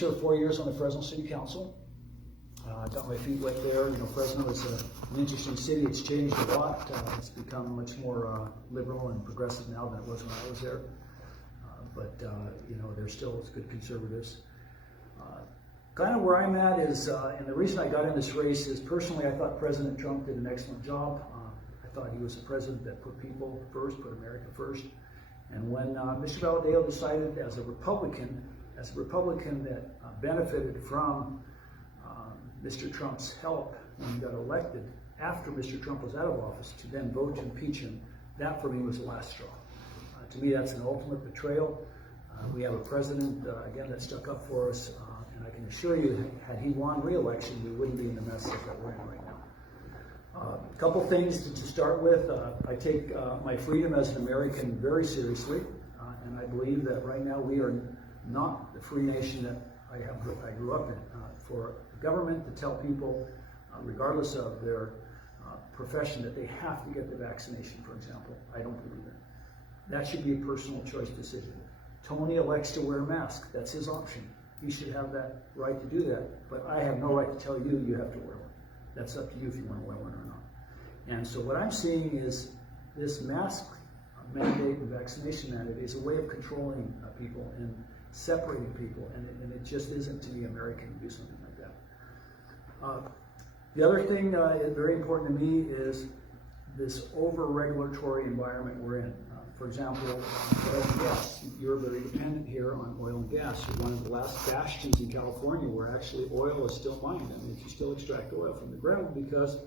served 4 years on the Fresno City Council. I got my feet wet there. You know, Fresno is an interesting city. It's changed a lot. It's become much more liberal and progressive now than it was when I was there. But you know, there's still good conservatives. Kind of where I'm at is, and the reason I got in this race is personally I thought President Trump did an excellent job. I thought he was a president that put people first, put America first. And when Mr. Valadao decided as a Republican that benefited from Mr. Trump's help when he got elected after Mr. Trump was out of office to then vote to impeach him, that for me was the last straw. To me, that's an ultimate betrayal. We have a president, again, that stuck up for us, and I can assure you, had he won re-election, we wouldn't be in the mess that we're in right now. A couple things to start with. I take my freedom as an American very seriously, and I believe that right now we are not the free nation that I grew up in. For the government to tell people, regardless of their profession, that they have to get the vaccination, for example, I don't believe that. That should be a personal choice decision. Tony elects to wear a mask. That's his option. He should have that right to do that. But I have no right to tell you you have to wear one. That's up to you if you want to wear one or not. And so what I'm seeing is this mask mandate and vaccination mandate is a way of controlling people and separating people. And it just isn't, to me, American to do something like that. The other thing very important to me is this over-regulatory environment we're in. For example, oil and gas. You're very dependent here on oil and gas. You're one of the last bastions in California where actually oil is still mined. I mean, you still extract oil from the ground because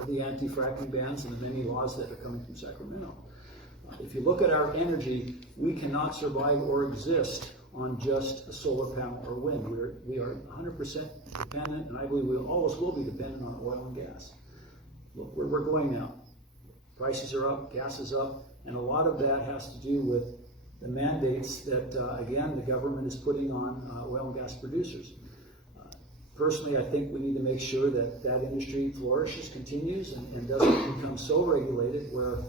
of the anti-fracking bans and the many laws that are coming from Sacramento. If you look at our energy, we cannot survive or exist on just a solar panel or wind. We are 100% dependent, and I believe we always will be dependent on oil and gas. Look where we're going now. Prices are up, gas is up. And a lot of that has to do with the mandates that, again, the government is putting on oil and gas producers. Personally, I think we need to make sure that that industry flourishes, continues, and doesn't become so regulated where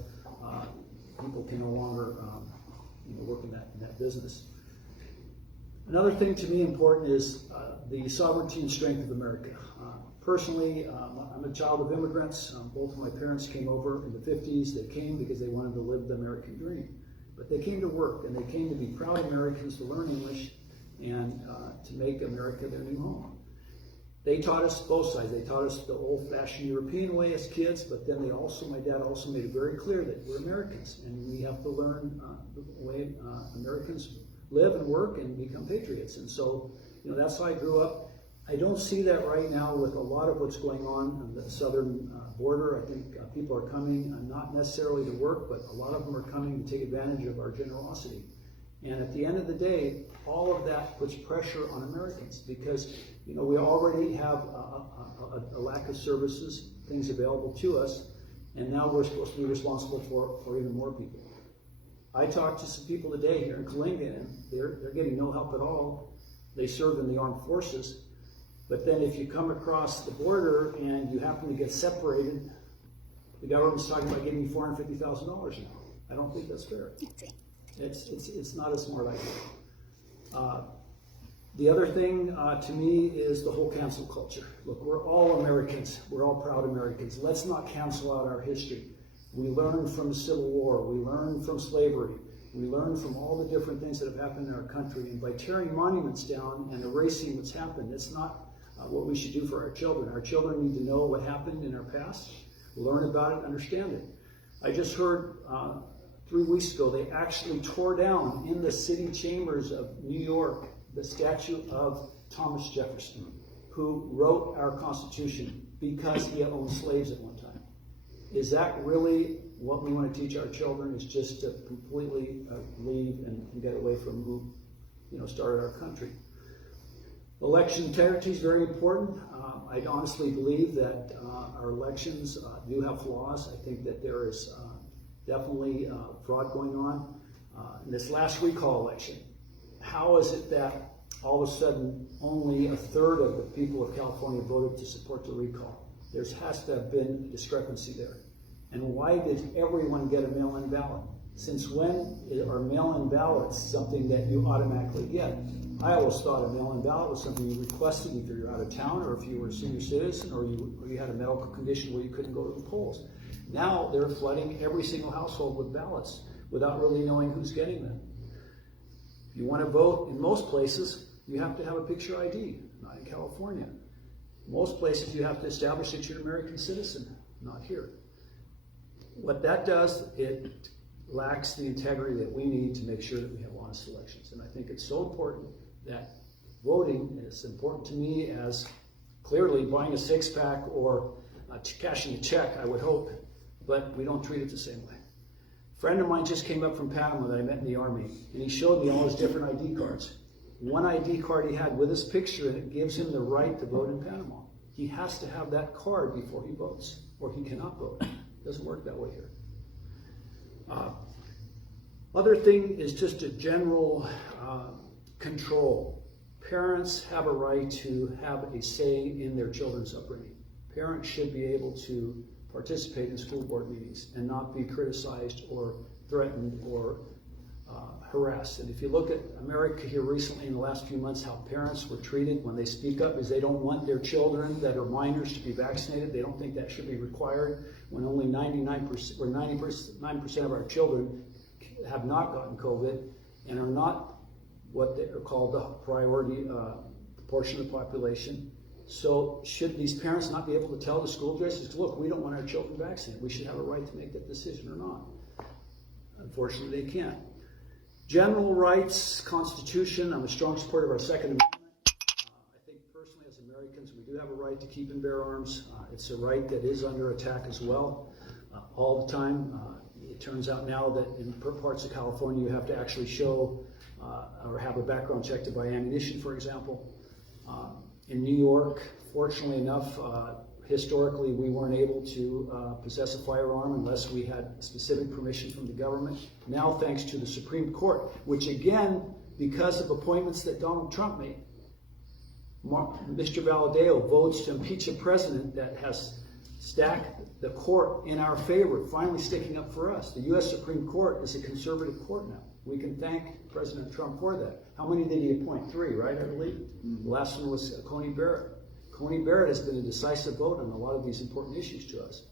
people can no longer work in that business. Another thing to me important is the sovereignty and strength of America. Personally, I'm a child of immigrants. Both of my parents came over in the 50s. They came because they wanted to live the American dream. But they came to work, and they came to be proud Americans, to learn English, and to make America their new home. They taught us both sides. They taught us the old-fashioned European way as kids, but then my dad also made it very clear that we're Americans, and we have to learn the way Americans live and work and become patriots. And so, that's how I grew up. I don't see that right now with a lot of what's going on the southern border. I think people are coming not necessarily to work, but a lot of them are coming to take advantage of our generosity. And at the end of the day, all of that puts pressure on Americans because we already have a lack of services, things available to us, and now we're supposed to be responsible for even more people. I talked to some people today here in Coalinga, and they're getting no help at all. They serve in the armed forces. But then if you come across the border and you happen to get separated, the government's talking about giving you $450,000 now. I don't think that's fair. It's not a smart idea. The other thing to me is the whole cancel culture. Look, we're all Americans. We're all proud Americans. Let's not cancel out our history. We learned from the Civil War. We learned from slavery. We learned from all the different things that have happened in our country. And by tearing monuments down and erasing what's happened, it's not what we should do for our children. Our children need to know what happened in our past, learn about it, understand it. I just heard 3 weeks ago they actually tore down in the city chambers of New York the statue of Thomas Jefferson, who wrote our Constitution because he had owned slaves at one time. Is that really what we want to teach our children, is just to completely leave and get away from who started our country? Election integrity is very important. I honestly believe that our elections do have flaws. I think that there is definitely fraud going on. In this last recall election, how is it that all of a sudden only a third of the people of California voted to support the recall? There has to have been a discrepancy there. And why did everyone get a mail-in ballot? Since when are mail-in ballots something that you automatically get? I always thought a mail-in ballot was something you requested if you're out of town, or if you were a senior citizen, or you had a medical condition where you couldn't go to the polls. Now they're flooding every single household with ballots without really knowing who's getting them. If you want to vote in most places, you have to have a picture ID, not in California. Most places you have to establish that you're an American citizen, not here. What that does, it lacks the integrity that we need to make sure that we have honest elections. And I think it's so important that voting is important to me as clearly buying a six-pack or cashing a check, I would hope, but we don't treat it the same way. A friend of mine just came up from Panama that I met in the Army, and he showed me all his different ID cards. One ID card he had with his picture in it gives him the right to vote in Panama. He has to have that card before he votes, or he cannot vote. It doesn't work that way here. Other thing is just a general control. Parents have a right to have a say in their children's upbringing. Parents should be able to participate in school board meetings and not be criticized or threatened or harassed. And if you look at America here recently in the last few months, how parents were treated when they speak up is they don't want their children that are minors to be vaccinated. They don't think that should be required when only 99% or 99% of our children have not gotten COVID and are not what they are called the priority portion of the population. So should these parents not be able to tell the school districts, look, we don't want our children vaccinated. We should have a right to make that decision or not. Unfortunately, they can't. General rights, Constitution, I'm a strong supporter of our Second Amendment. I think personally as Americans, we do have a right to keep and bear arms. It's a right that is under attack as well, all the time. It turns out now that in parts of California, you have to actually show or have a background check to buy ammunition, for example. In New York, fortunately enough, historically, we weren't able to possess a firearm unless we had specific permission from the government. Now, thanks to the Supreme Court, which again, because of appointments that Donald Trump made, Mr. Valadao votes to impeach a president that has stacked the court in our favor, finally sticking up for us. The U.S. Supreme Court is a conservative court now. We can thank President Trump for that. How many did he appoint? 3, right, I believe? The last one was Coney Barrett. Coney Barrett has been a decisive vote on a lot of these important issues to us.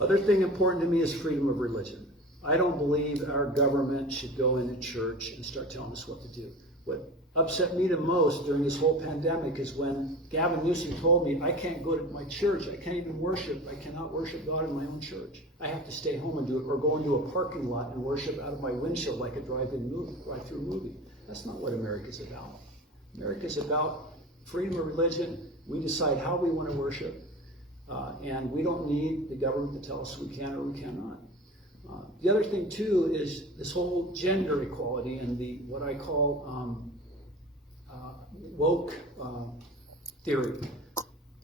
Other thing important to me is freedom of religion. I don't believe our government should go into church and start telling us what to do. What upset me the most during this whole pandemic is when Gavin Newsom told me, I can't go to my church, I can't even worship, I cannot worship God in my own church. I have to stay home and do it, or go into a parking lot and worship out of my windshield like a drive-through movie. That's not what America's about. America's about freedom of religion. We decide how we want to worship, and we don't need the government to tell us we can or we cannot. The other thing too is this whole gender equality and the what I call woke theory.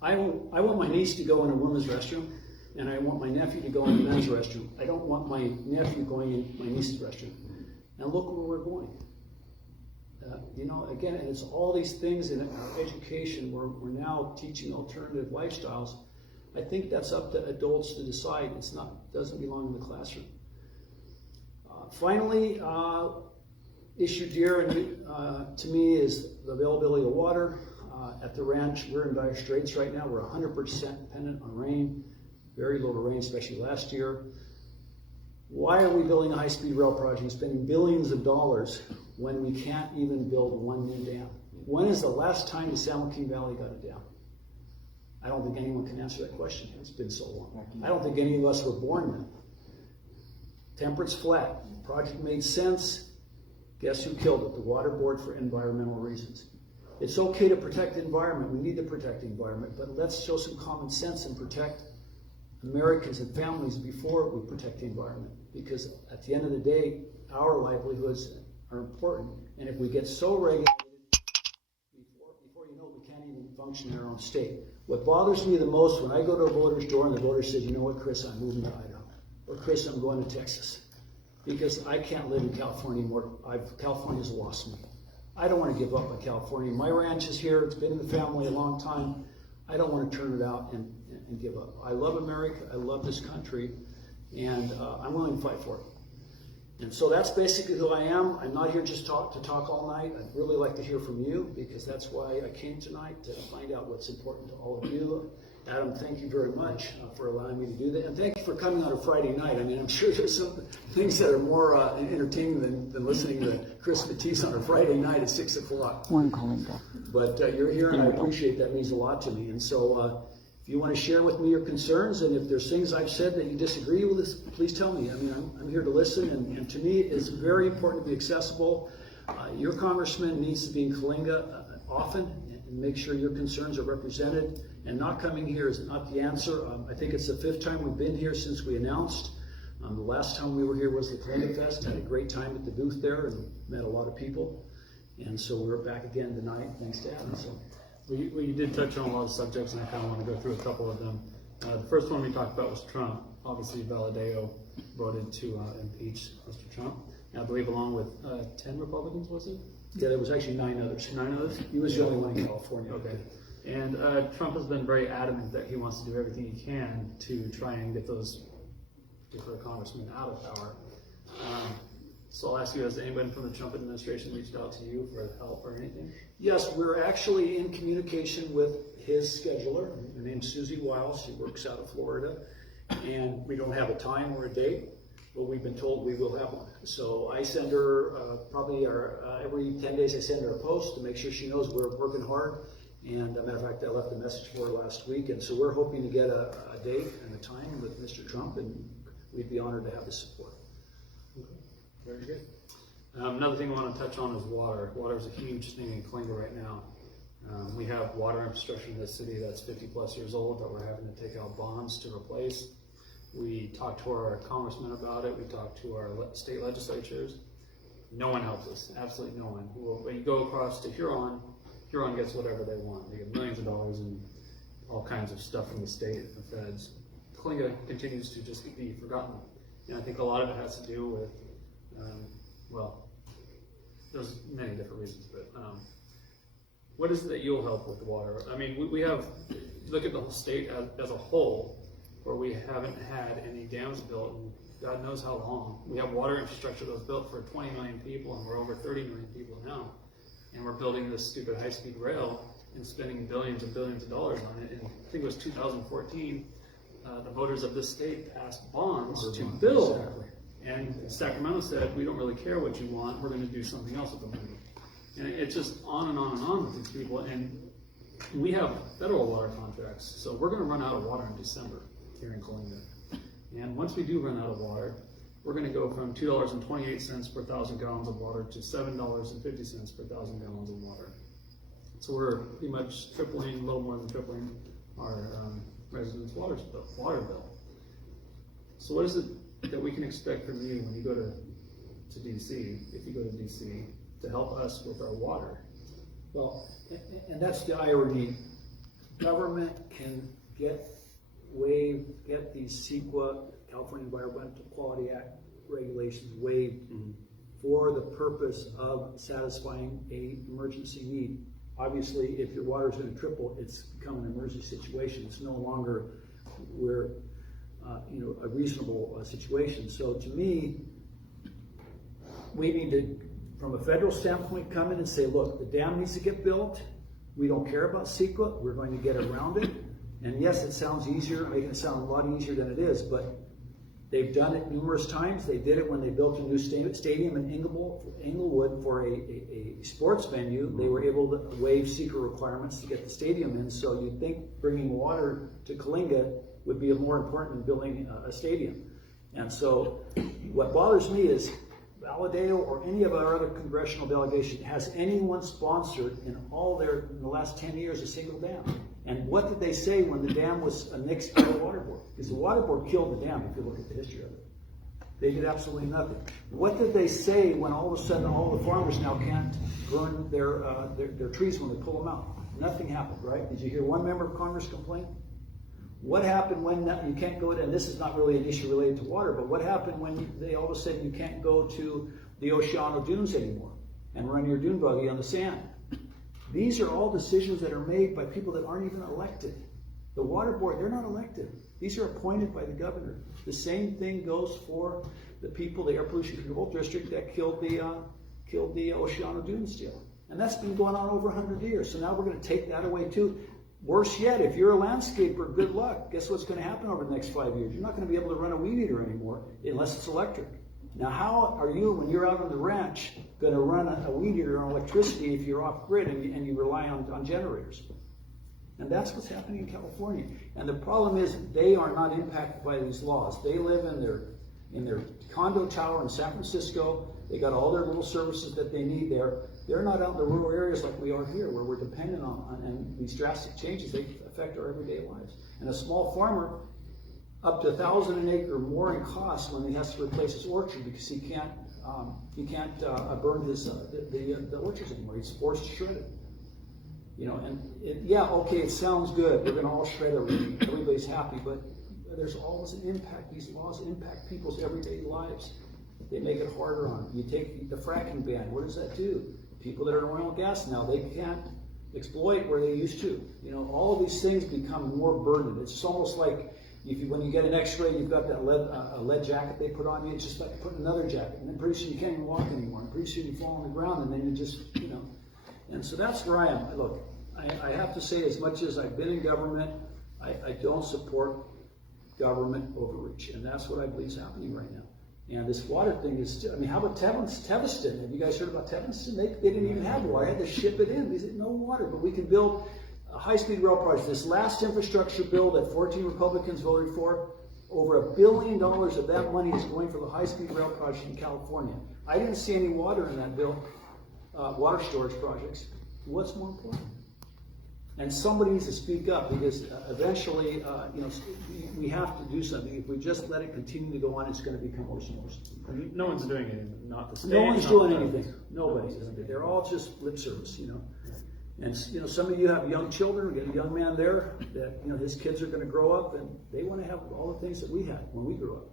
I want my niece to go in a women's restroom, and I want my nephew to go in a men's restroom. I don't want my nephew going in my niece's restroom. And look where we're going. Again, and it's all these things in our education where we're now teaching alternative lifestyles. I think that's up to adults to decide. Doesn't belong in the classroom. Finally, issue dear to me is the availability of water. At the ranch, we're in dire straits right now. We're 100% dependent on rain. Very little rain, especially last year. Why are we building a high-speed rail project, spending billions of dollars when we can't even build one new dam? When is the last time the San Joaquin Valley got a dam? I don't think anyone can answer that question. It's been so long. I don't think any of us were born then. Temperance Flat, project made sense. Guess who killed it? The Water Board for environmental reasons. It's okay to protect the environment. We need to protect the environment, but let's show some common sense and protect Americans and families before we protect the environment. Because at the end of the day, our livelihoods are important. And if we get so regulated, before you know it, we can't even function in our own state. What bothers me the most when I go to a voter's door and the voter says, you know what, Chris, I'm moving to Idaho. Or Chris, I'm going to Texas. Because I can't live in California anymore. California's lost me. I don't want to give up on California. My ranch is here. It's been in the family a long time. I don't want to turn it out and give up. I love America. I love this country. And I'm willing to fight for it. And so that's basically who I am. I'm not here just to talk all night. I'd really like to hear from you, because that's why I came tonight, to find out what's important to all of you. Adam, thank you very much for allowing me to do that. And thank you for coming on a Friday night. I mean, I'm sure there's some things that are more entertaining than listening to Chris Mathys on a Friday night at 6 o'clock. One Coalinga. But you're here, and I appreciate that. It means a lot to me. And so if you want to share with me your concerns, and if there's things I've said that you disagree with, please tell me. I mean, I'm here to listen, and to me, it's very important to be accessible. Your congressman needs to be in Coalinga often, and make sure your concerns are represented. And not coming here is not the answer. I think it's the 5th time we've been here since we announced. The last time we were here was the Coalinga Fest. Had a great time at the booth there and met a lot of people. And so we're back again tonight, thanks to Adam. So. We did touch on a lot of subjects, and I kind of want to go through a couple of them. The first one we talked about was Trump. Obviously, Valadeo voted to impeach Mr. Trump. And I believe along with 10 Republicans, was it? Yeah, there was actually 9 others. 9 others? He was the only one in California. Okay. And Trump has been very adamant that he wants to do everything he can to try and get those particular congressmen out of power. So I'll ask you, has anybody from the Trump administration reached out to you for help or anything? Yes, we're actually in communication with his scheduler. Her name's Susie Wiles. She works out of Florida. And we don't have a time or a date, but we've been told we will have one. So I send her probably every 10 days I send her a post to make sure she knows we're working hard. And as a matter of fact, I left a message for her last week. And so we're hoping to get a date and a time with Mr. Trump, and we'd be honored to have his support. Okay. Very good. Another thing I want to touch on is water. Water is a huge thing in Coalinga right now. We have water infrastructure in this city that's 50 plus years old that we're having to take out bonds to replace. We talked to our congressmen about it. We talked to our state legislatures. No one helps us. Absolutely no one. When you go across to Huron, Huron gets whatever they want. They get millions of dollars and all kinds of stuff from the state and the feds. Coalinga continues to just be forgotten. And I think a lot of it has to do with well, there's many different reasons, but what is it that you'll help with the water? I mean, we have, look at the whole state as a whole, where we haven't had any dams built in God knows how long. We have water infrastructure that was built for 20 million people, and we're over 30 million people now. And we're building this stupid high-speed rail and spending billions and billions of dollars on it. And I think it was 2014, the voters of this state passed bonds to build. Exactly. And Sacramento said, we don't really care what you want, we're going to do something else with the money. And it's just on and on and on with these people. And we have federal water contracts, so we're going to run out of water in December here in Coalinga. And once we do run out of water, we're going to go from $2.28 per 1,000 gallons of water to $7.50 per 1,000 gallons of water. So we're pretty much tripling, a little more than tripling our residents' water bill. So what is it that we can expect from you when you go to DC, if you go to DC, to help us with our water? Well, and that's the irony. Government can get these CEQA, California Environmental Quality Act regulations waived for the purpose of satisfying a emergency need. Obviously, if your water is going to triple, it's become an emergency situation. It's no longer a reasonable situation. So to me, we need to, from a federal standpoint, come in and say, look, the dam needs to get built. We don't care about CEQA. We're going to get around it. And yes, it sounds easier, making it sound a lot easier than it is, but they've done it numerous times. They did it when they built a new stadium in Inglewood for a sports venue. They were able to waive CEQA requirements to get the stadium in. So you'd think bringing water to Coalinga would be more important than building a stadium. And so what bothers me is Valadeo or any of our other congressional delegation, has anyone sponsored in the last 10 years a single dam? And what did they say when the dam was annexed by the water board? Because the water board killed the dam, if you look at the history of it. They did absolutely nothing. What did they say when all of a sudden all the farmers now can't burn their trees when they pull them out? Nothing happened, right? Did you hear one member of Congress complain? What happened when you can't go to, and this is not really an issue related to water, but what happened when they all of a sudden you can't go to the Oceano Dunes anymore and run your dune buggy on the sand? These are all decisions that are made by people that aren't even elected. The water board, they're not elected. These are appointed by the governor. The same thing goes for the people, the Air Pollution Control District that killed the Oceano Dune Steel. And that's been going on over 100 years. So now we're going to take that away too. Worse yet, if you're a landscaper, good luck. Guess what's going to happen over the next 5 years? You're not going to be able to run a weed eater anymore unless it's electric. Now, how are you, when you're out on the ranch, going to run a weed eater on electricity if you're off grid and you rely on generators? And that's what's happening in California. And the problem is they are not impacted by these laws. They live in their condo tower in San Francisco. They got all their little services that they need there. They're not out in the rural areas like we are here, where we're dependent on, and these drastic changes, they affect our everyday lives. And a small farmer, up to $1,000 an acre more in cost when he has to replace his orchard because he can't burn his the orchards anymore. He's forced to shred it. You know, and it sounds good. We're going to all shred everything. Everybody's happy, but there's always an impact. These laws impact people's everyday lives. They make it harder on them. You take the fracking ban. What does that do? People that are in oil and gas now, they can't exploit where they used to. You know, all of these things become more burdened. It's almost like when you get an X-ray, you've got that lead jacket they put on you. It's just like putting another jacket, and then pretty soon you can't even walk anymore. And pretty soon you fall on the ground, and then you just, you know. And so that's where I am. Look, I have to say, as much as I've been in government, I don't support government overreach, and that's what I believe is happening right now. And this water thing is, I mean, how about Teviston? Have you guys heard about Teviston? They didn't even have water. I had to ship it in. They said, no water, but we can build a high-speed rail project. This last infrastructure bill that 14 Republicans voted for, over $1 billion of that money is going for the high-speed rail project in California. I didn't see any water in that bill, water storage projects. What's more important? And somebody needs to speak up, because eventually, we have to do something. If we just let it continue to go on, it's going to become worse and worse. No one's doing anything, not the state. No one's doing anything. Nobody. They're all just lip service, you know. And some of you have young children. We got a young man there that his kids are going to grow up, and they want to have all the things that we had when we grew up.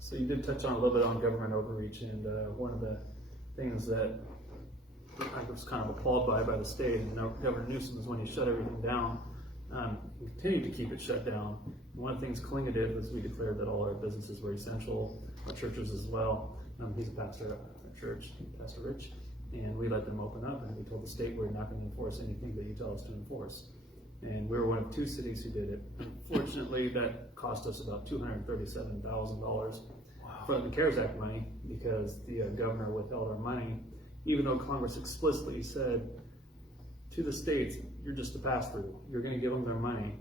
So you did touch on a little bit on government overreach, and one of the things that I was kind of appalled by the state and Governor Newsom is when he shut everything down. We continued to keep it shut down. And one of the things Coalinga did was we declared that all our businesses were essential, our churches as well. He's a pastor at our church, Pastor Rich, and we let them open up, and we told the state we're not going to enforce anything that you tell us to enforce. And we were one of 2 cities who did it. Unfortunately, that cost us about $237,000 from the CARES Act money, because the governor withheld our money, even though Congress explicitly said to the states, you're just a pass-through. You're going to give them their money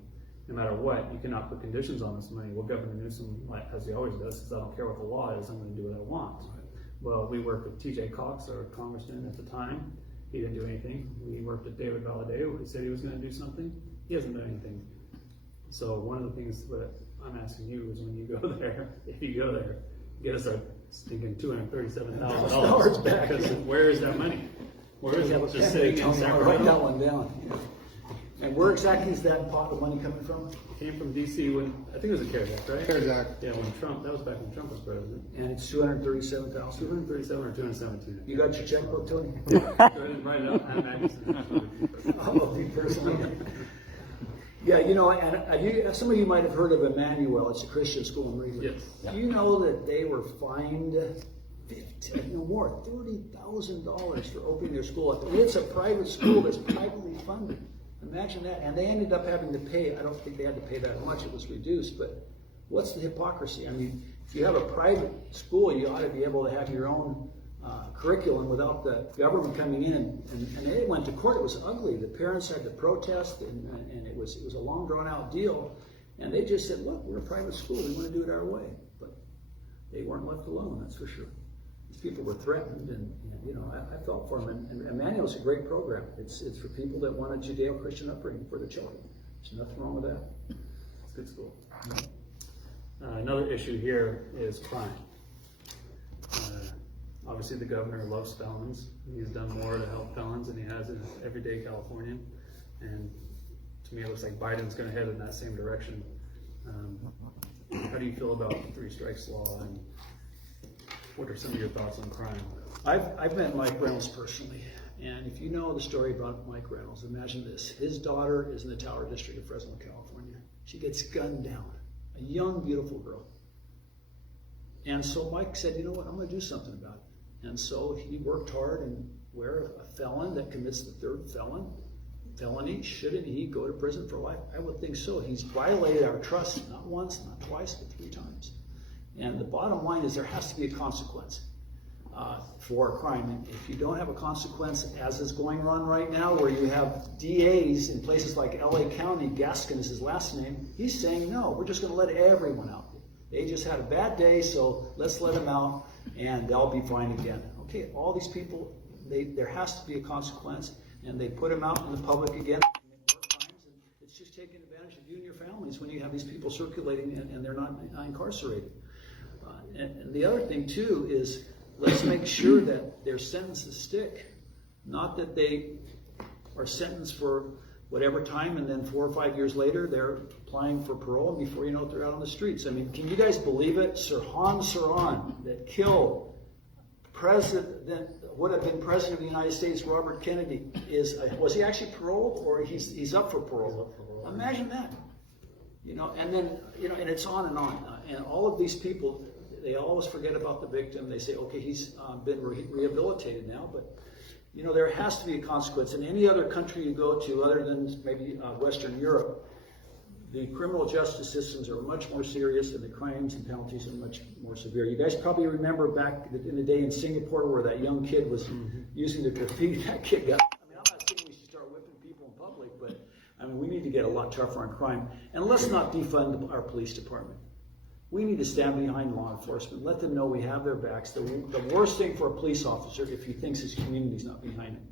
no matter what. You cannot put conditions on this money. Well, Governor Newsom, as he always does, says, I don't care what the law is, I'm going to do what I want. Right. Well, we worked with T.J. Cox, our congressman at the time. He didn't do anything. We worked with David Valadao, who said he was going to do something. He hasn't done anything. So one of the things that I'm asking you is, when you go there, if you go there, get us our stinking $237,000 back. Because where is that money? Where is it? Just sitting in Sacramento. Write that one down. And where exactly is that pot of money coming from? It came from DC when, I think it was a CARES Act, right? CARES Act. Yeah, when Trump, that was back when Trump was president. And it's $237,000. 237 or 217. You got your checkbook, Tony? Go ahead and write it up. I'm Mathys. I'll be personally. Yeah, and some of you might have heard of Emmanuel. It's a Christian school in Reedley. Yes. Do you know that they were fined $30,000 for opening their school? It's a private school that's privately funded. Imagine that. And they ended up having to pay, I don't think they had to pay that much, it was reduced, but what's the hypocrisy? I mean, if you have a private school, you ought to be able to have your own curriculum without the government coming in, and they went to court. It was ugly. The parents had to protest, and it was a long, drawn-out deal. And they just said, look, we're a private school. We want to do it our way. But they weren't left alone, that's for sure. These people were threatened, and I felt for them. And Emmanuel's a great program. It's for people that want a Judeo-Christian upbringing for their children. There's nothing wrong with that. It's a good school. Another issue here is crime. Obviously, the governor loves felons. He's done more to help felons than he has in everyday Californian. And to me, it looks like Biden's going to head in that same direction. How do you feel about the 3 strikes law, and what are some of your thoughts on crime? I've met Mike Reynolds personally, and if you know the story about Mike Reynolds, imagine this. His daughter is in the Tower District of Fresno, California. She gets gunned down. A young, beautiful girl. And so Mike said, you know what, I'm going to do something about it. And so he worked hard, and where a felon that commits the third felony, shouldn't he go to prison for life? I would think so. He's violated our trust not once, not twice, but 3 times. And the bottom line is there has to be a consequence for a crime. And if you don't have a consequence, as is going on right now, where you have DAs in places like LA County, Gaskin is his last name, he's saying, no, we're just going to let everyone out. They just had a bad day, so let's let them out, and they'll be fine again. Okay, all these people, there has to be a consequence, and they put them out in the public again. They commit more crimes, and it's just taking advantage of you and your families when you have these people circulating and they're not incarcerated. And the other thing too is, let's make sure that their sentences stick, not that they are sentenced for whatever time, and then 4 or 5 years later, they're applying for parole, and before you know it, they're out on the streets. I mean, can you guys believe it? Sirhan Sirhan, that killed would have been President of the United States, Robert Kennedy, was he actually paroled, or he's up for parole? He's up for parole. Imagine that. And then, and it's on and on. And all of these people, they always forget about the victim. They say, okay, he's been rehabilitated now, but there has to be a consequence. In any other country you go to, other than maybe Western Europe, the criminal justice systems are much more serious, and the crimes and penalties are much more severe. You guys probably remember back in the day in Singapore where that young kid was using the graffiti. That kid got, I'm not saying we should start whipping people in public, but we need to get a lot tougher on crime. And let's not defund our police department. We need to stand behind law enforcement. Let them know we have their backs. The worst thing for a police officer if he thinks his community's not behind him.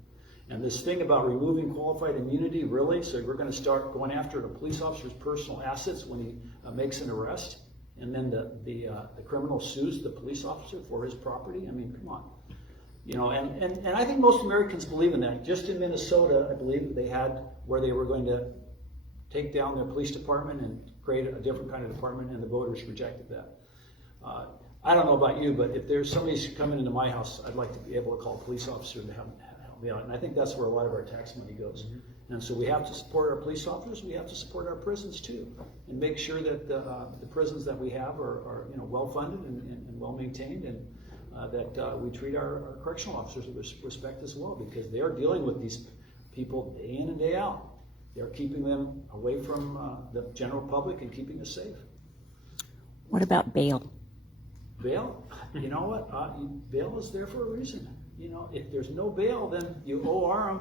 And this thing about removing qualified immunity, really? So we're going to start going after the police officer's personal assets when he makes an arrest, and then the criminal sues the police officer for his property? I mean, come on. And I think most Americans believe in that. Just in Minnesota, I believe they had where they were going to take down their police department and create a different kind of department, and the voters rejected that. I don't know about you, but if there's somebody coming into my house, I'd like to be able to call a police officer to help me out. And I think that's where a lot of our tax money goes. And so we have to support our police officers. We have to support our prisons too, and make sure that the prisons that we have are well funded and well maintained, and that we treat our correctional officers with respect as well, because they are dealing with these people day in and day out. They're keeping them away from the general public and keeping us safe. What about bail? Bail? You know what? Bail is there for a reason. If there's no bail, then you OR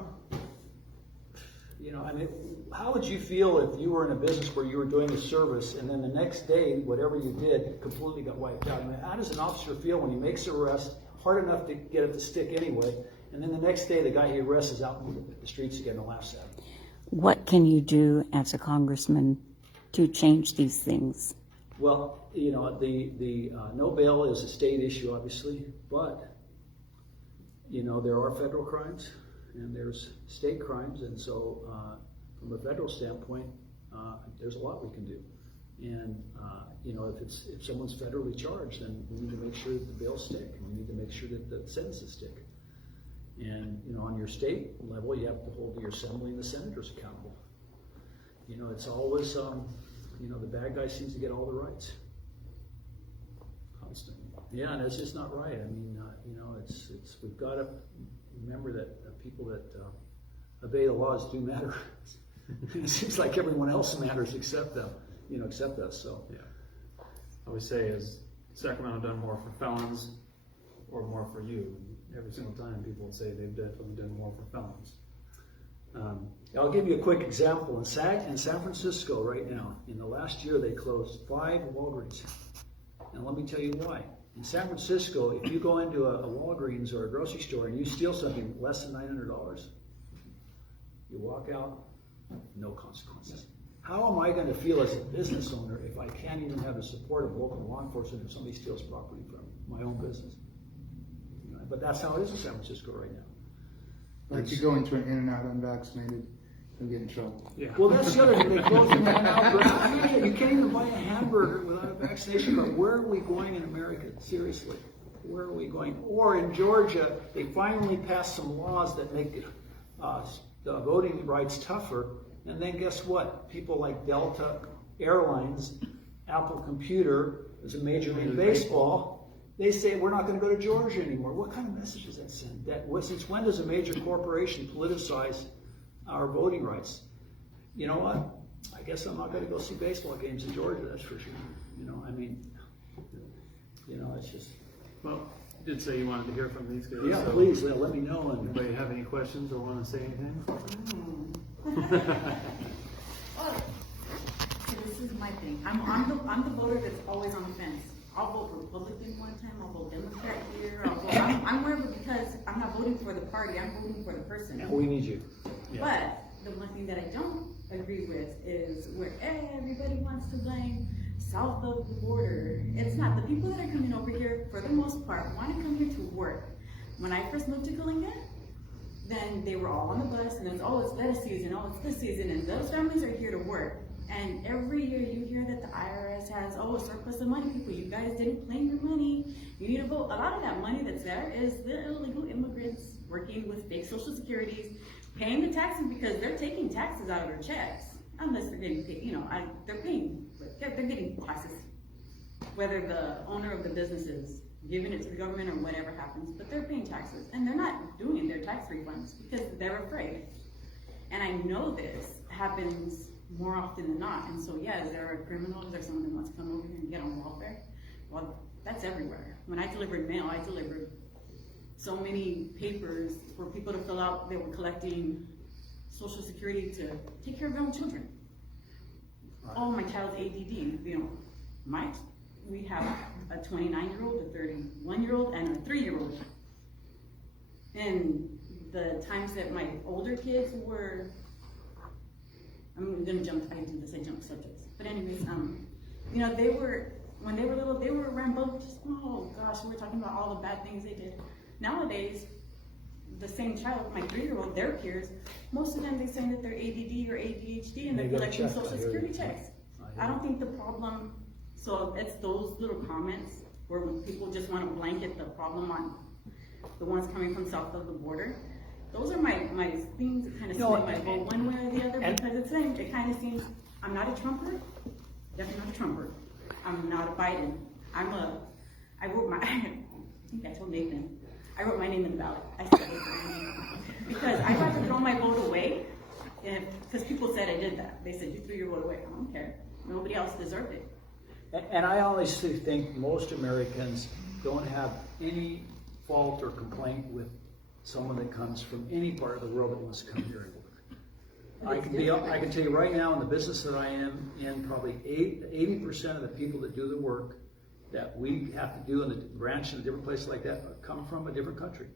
them. How would you feel if you were in a business where you were doing a service, and then the next day, whatever you did completely got wiped out? How does an officer feel when he makes an arrest, hard enough to get it to stick anyway, and then the next day the guy he arrests is out in the streets again and laughs at him? What can you do as a congressman to change these things? Well, the no bail is a state issue, obviously, but there are federal crimes and there's state crimes, and so from a federal standpoint, there's a lot we can do. And if someone's federally charged, then we need to make sure that the bails stick, and we need to make sure that the sentences stick. And on your state level, you have to hold your assembly and the senators accountable. It's always the bad guy seems to get all the rights constantly. Yeah, and it's just not right. It's we've got to remember that people that obey the laws do matter. It seems like everyone else matters except them, except us. So yeah, I always say, has Sacramento done more for felons or more for you? Every single time people will say they've definitely done more for felons. I'll give you a quick example. In San Francisco right now, in the last year, they closed 5 Walgreens. And let me tell you why. In San Francisco, if you go into a Walgreens or a grocery store and you steal something less than $900, you walk out, no consequences. How am I going to feel as a business owner if I can't even have the support of local law enforcement if somebody steals property from my own business? But that's how it is in San Francisco right now. Like you go into an In-N-Out unvaccinated, you'll get in trouble. Yeah. Well, that's the other thing. They close an In-N-Out. You can't even buy a hamburger without a vaccination. But where are we going in America? Seriously, where are we going? Or in Georgia, they finally passed some laws that make the voting rights tougher. And then guess what? People like Delta Airlines, Apple Computer, is a Major League Baseball. They say we're not going to go to Georgia anymore. What kind of message does that send? Since when does a major corporation politicize our voting rights? You know what? I guess I'm not going to go see baseball games in Georgia. That's for sure. I mean, it's just. Well, you did say you wanted to hear from these guys. Yeah, so please let me know. And anybody have any questions or want to say anything? So this is my thing. I'm the voter that's always on the fence. I'll vote Republican one time, I'll vote Democrat here, I'm wherever because I'm not voting for the party, I'm voting for the person. we need you. But the one thing that I don't agree with is where everybody wants to blame south of the border. It's not. The people that are coming over here, for the most part, want to come here to work. When I first moved to Coalinga, then they were all on the bus and it's lettuce season, it's this season, and those families are here to work. And every year you hear that the IRS has, a surplus of money. People, you guys didn't claim your money. You need to vote. A lot of that money that's there is the illegal immigrants working with fake social securities, paying the taxes because they're taking taxes out of their checks. Unless they're getting paid, they're paying, they're getting taxes. Whether the owner of the business is giving it to the government or whatever happens, but they're paying taxes. And they're not doing their tax refunds because they're afraid. And I know this happens more often than not. And so, is there a criminal? Is there someone that wants to come over here and get on welfare? Well, that's everywhere. When I delivered mail, I delivered so many papers for people to fill out. They were collecting Social Security to take care of their own children. Right. Oh, my child's ADD. We have a 29-year-old, a 31-year-old, and a 3-year-old. And the times that my older kids were, I'm gonna jump, I do this, I jump subjects. But anyways, when they were little, they were rambunctious. Oh gosh, we're talking about all the bad things they did. Nowadays, the same child, my 3-year-old, their peers, most of them, they say that they're ADD or ADHD and they're collecting Social Security checks. I don't think the problem, so it's those little comments where people just want to blanket the problem on the ones coming from south of the border. Those are my things that kind of sway my vote one way or the other because it kind of seems, I'm not a Trumper, definitely not a Trumper. I'm not a Biden. I wrote I think I told Nathan, I wrote my name in the ballot. I said it because I'd rather throw my vote away because people said I did that. They said, you threw your vote away. I don't care. Nobody else deserved it. And I honestly think most Americans don't have any fault or complaint with someone that comes from any part of the world that wants to come here and work. I can tell you right now in the business that I am in, probably 80% of the people that do the work that we have to do in the branch and different places like that come from a different country.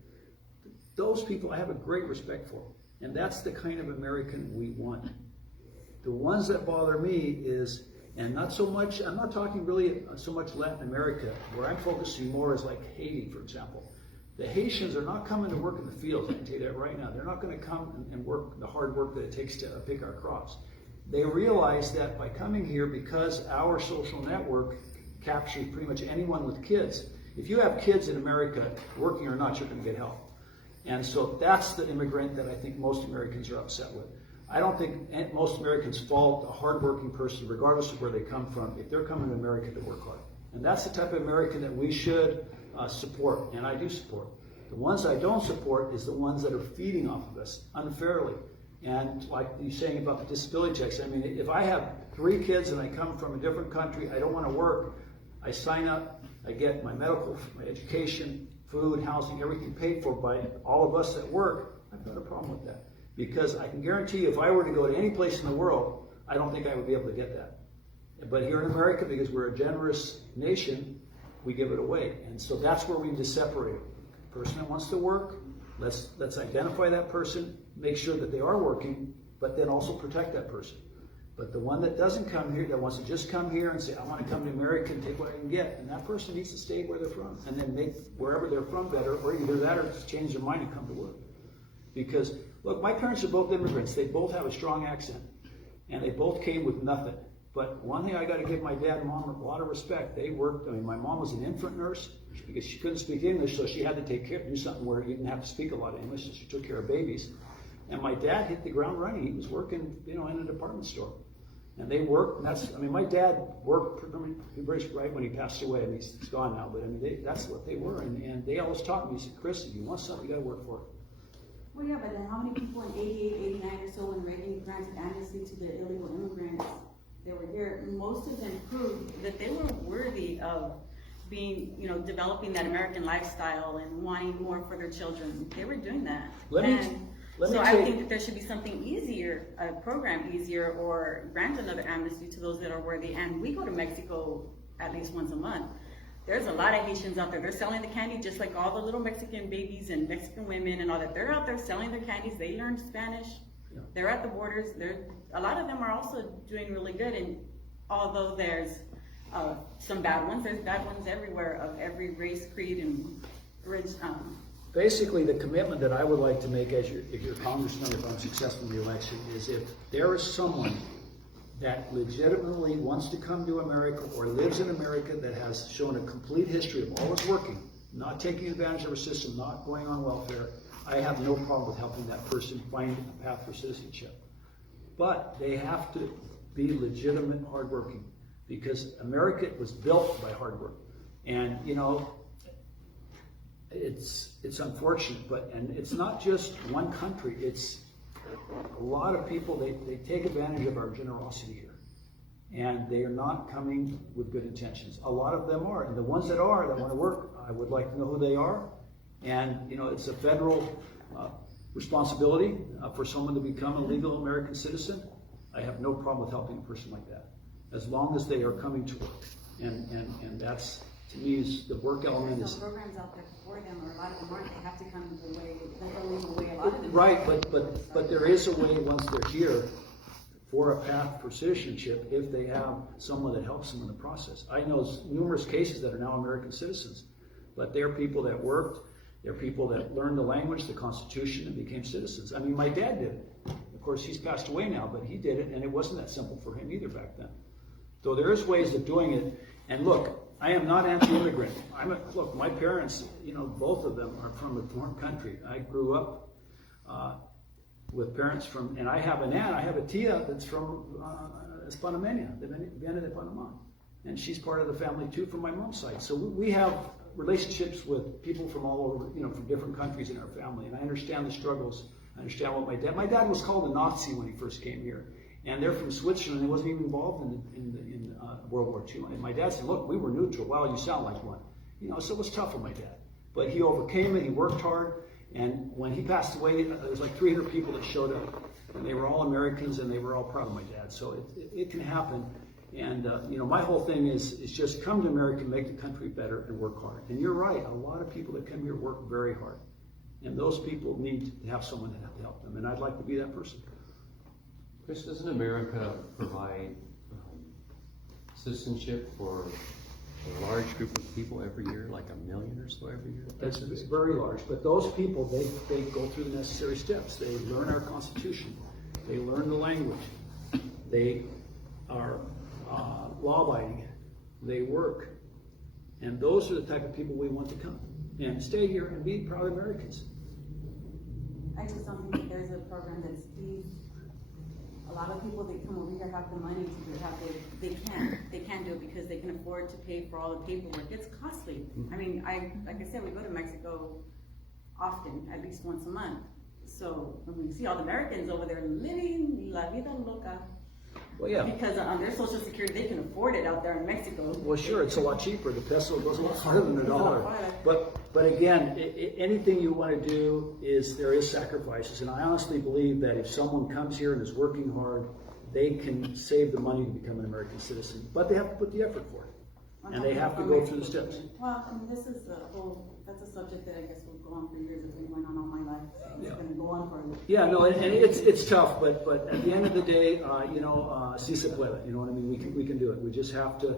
Those people I have a great respect for. And that's the kind of American we want. The ones that bother me is, and not so much, I'm not talking really so much Latin America, where I'm focusing more is like Haiti, for example. The Haitians are not coming to work in the fields, I can tell you that right now. They're not going to come and work the hard work that it takes to pick our crops. They realize that by coming here, because our social network captures pretty much anyone with kids. If you have kids in America, working or not, you're going to get help. And so that's the immigrant that I think most Americans are upset with. I don't think most Americans fault a hardworking person, regardless of where they come from, if they're coming to America to work hard. And that's the type of American that we should support, and I do support. The ones I don't support is the ones that are feeding off of us unfairly. And like you're saying about the disability checks, I mean, if I have 3 kids and I come from a different country, I don't want to work, I sign up, I get my medical, my education, food, housing, everything paid for by all of us that work, I've got a problem with that. Because I can guarantee you, if I were to go to any place in the world, I don't think I would be able to get that. But here in America, because we're a generous nation, we give it away. And so that's where we need to separate. The person that wants to work, let's identify that person, make sure that they are working, but then also protect that person. But the one that doesn't come here, that wants to just come here and say, I want to come to America and take what I can get, and that person needs to stay where they're from and then make wherever they're from better, or either that or change their mind and come to work. Because, look, my parents are both immigrants. They both have a strong accent, and they both came with nothing. But one thing I got to give my dad and mom a lot of respect. They worked. I mean, my mom was an infant nurse because she couldn't speak English, so she had to do something where you didn't have to speak a lot of English. So she took care of babies. And my dad hit the ground running. He was working, in a department store. And they worked, and that's, I mean, my dad worked, right when he passed away, I mean, he's gone now, but I mean, that's what they were, and they always taught me, he said, Chris, if you want something, you gotta work for it. Well, yeah, but then how many people in 88, 89 or so, when Reagan granted amnesty to the illegal immigrants that were here, most of them proved that they were worthy of being, you know, developing that American lifestyle and wanting more for their children. They were doing that. I think that there should be something easier, a program easier, or grant another amnesty to those that are worthy. And we go to Mexico at least once a month. There's a lot of Haitians out there. They're selling the candy just like all the little Mexican babies and Mexican women and all that. They're out there selling their candies. They learned Spanish. Yeah. They're at the borders. A lot of them are also doing really good. And although there's some bad ones, there's bad ones everywhere of every race, creed, and Basically, the commitment that I would like to make as if you're congressman, if I'm successful in the election, is if there is someone that legitimately wants to come to America or lives in America that has shown a complete history of always working, not taking advantage of our system, not going on welfare, I have no problem with helping that person find a path for citizenship. But they have to be legitimate hardworking, because America was built by hard work. And, you know, it's unfortunate, and it's not just one country, it's a lot of people, they take advantage of our generosity here. And they are not coming with good intentions. A lot of them are, and the ones that want to work, I would like to know who they are. And, you know, it's a federal responsibility for someone to become a legal American citizen. I have no problem with helping a person like that, as long as they are coming to work. And that's, to me, is the work element. There's no programs out there for them, or a lot of them aren't. They have to come the way, the legal way. A lot of them. Right, but there is a way once they're here for a path for citizenship if they have someone that helps them in the process. I know numerous cases that are now American citizens, but they're people that worked, they're people that learned the language, the Constitution, and became citizens. I mean, my dad did it. Of course, he's passed away now, but he did it, and it wasn't that simple for him either back then. So there is ways of doing it. And look, I am not anti-immigrant. Look, my parents, you know, both of them are from a foreign country. I grew up with parents from, and I have an aunt, I have a tia that's from Panamania, Viene de Panama. And she's part of the family too from my mom's side. So we have relationships with people from all over, you know, from different countries in our family. And I understand the struggles. I understand what my dad was called a Nazi when he first came here. And they're from Switzerland. He wasn't even involved in World War II. And my dad said, look, we were neutral. Wow, you sound like one. You know, so it was tough for my dad. But he overcame it. He worked hard. And when he passed away, there was like 300 people that showed up. And they were all Americans, and they were all proud of my dad. So it can happen. And, you know, my whole thing is just come to America, make the country better, and work hard. And you're right. A lot of people that come here work very hard. And those people need to have someone to help them. And I'd like to be that person. Chris, doesn't America provide citizenship for a large group of people every year, like 1 million or so every year? It's very large, but those people, they go through the necessary steps. They learn our Constitution. They learn the language. They are law-abiding. They work. And those are the type of people we want to come and stay here and be proud Americans. I just don't think that there's a program that's easy. A lot of people that come over here have the money to they can do it because they can afford to pay for all the paperwork. It's costly. I mean, like I said, we go to Mexico often, at least once a month. So when we see all the Americans over there living la vida loca, Well, yeah. because on their Social Security, they can afford it out there in Mexico. Well, sure, it's a lot cheaper. The peso goes a lot farther than the dollar. But again, anything you want to do there is sacrifices. And I honestly believe that if someone comes here and is working hard, they can save the money to become an American citizen. But they have to put the effort for it. And they have to go through the steps. Well, I mean, that's a subject that I guess will go on for years. It's been going on all my life. It's going to go on for a little. Yeah, no, and it's tough, but at the end of the day, you know, si se puede. You know what I mean? We can do it. We just have to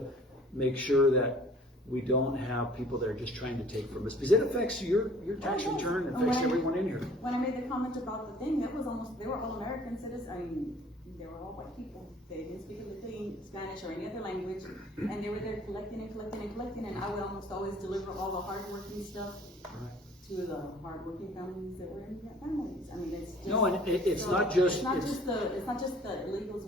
make sure that we don't have people that are just trying to take from us, because it affects your tax return. It affects everyone in here. When I made the comment about the thing, they were all American citizens. I mean, they were all white people. They didn't speak Spanish or any other language, and they were there collecting, and I would almost always deliver all the hardworking stuff to the hardworking families that were in families. I mean, it's just no, and it's not just the illegals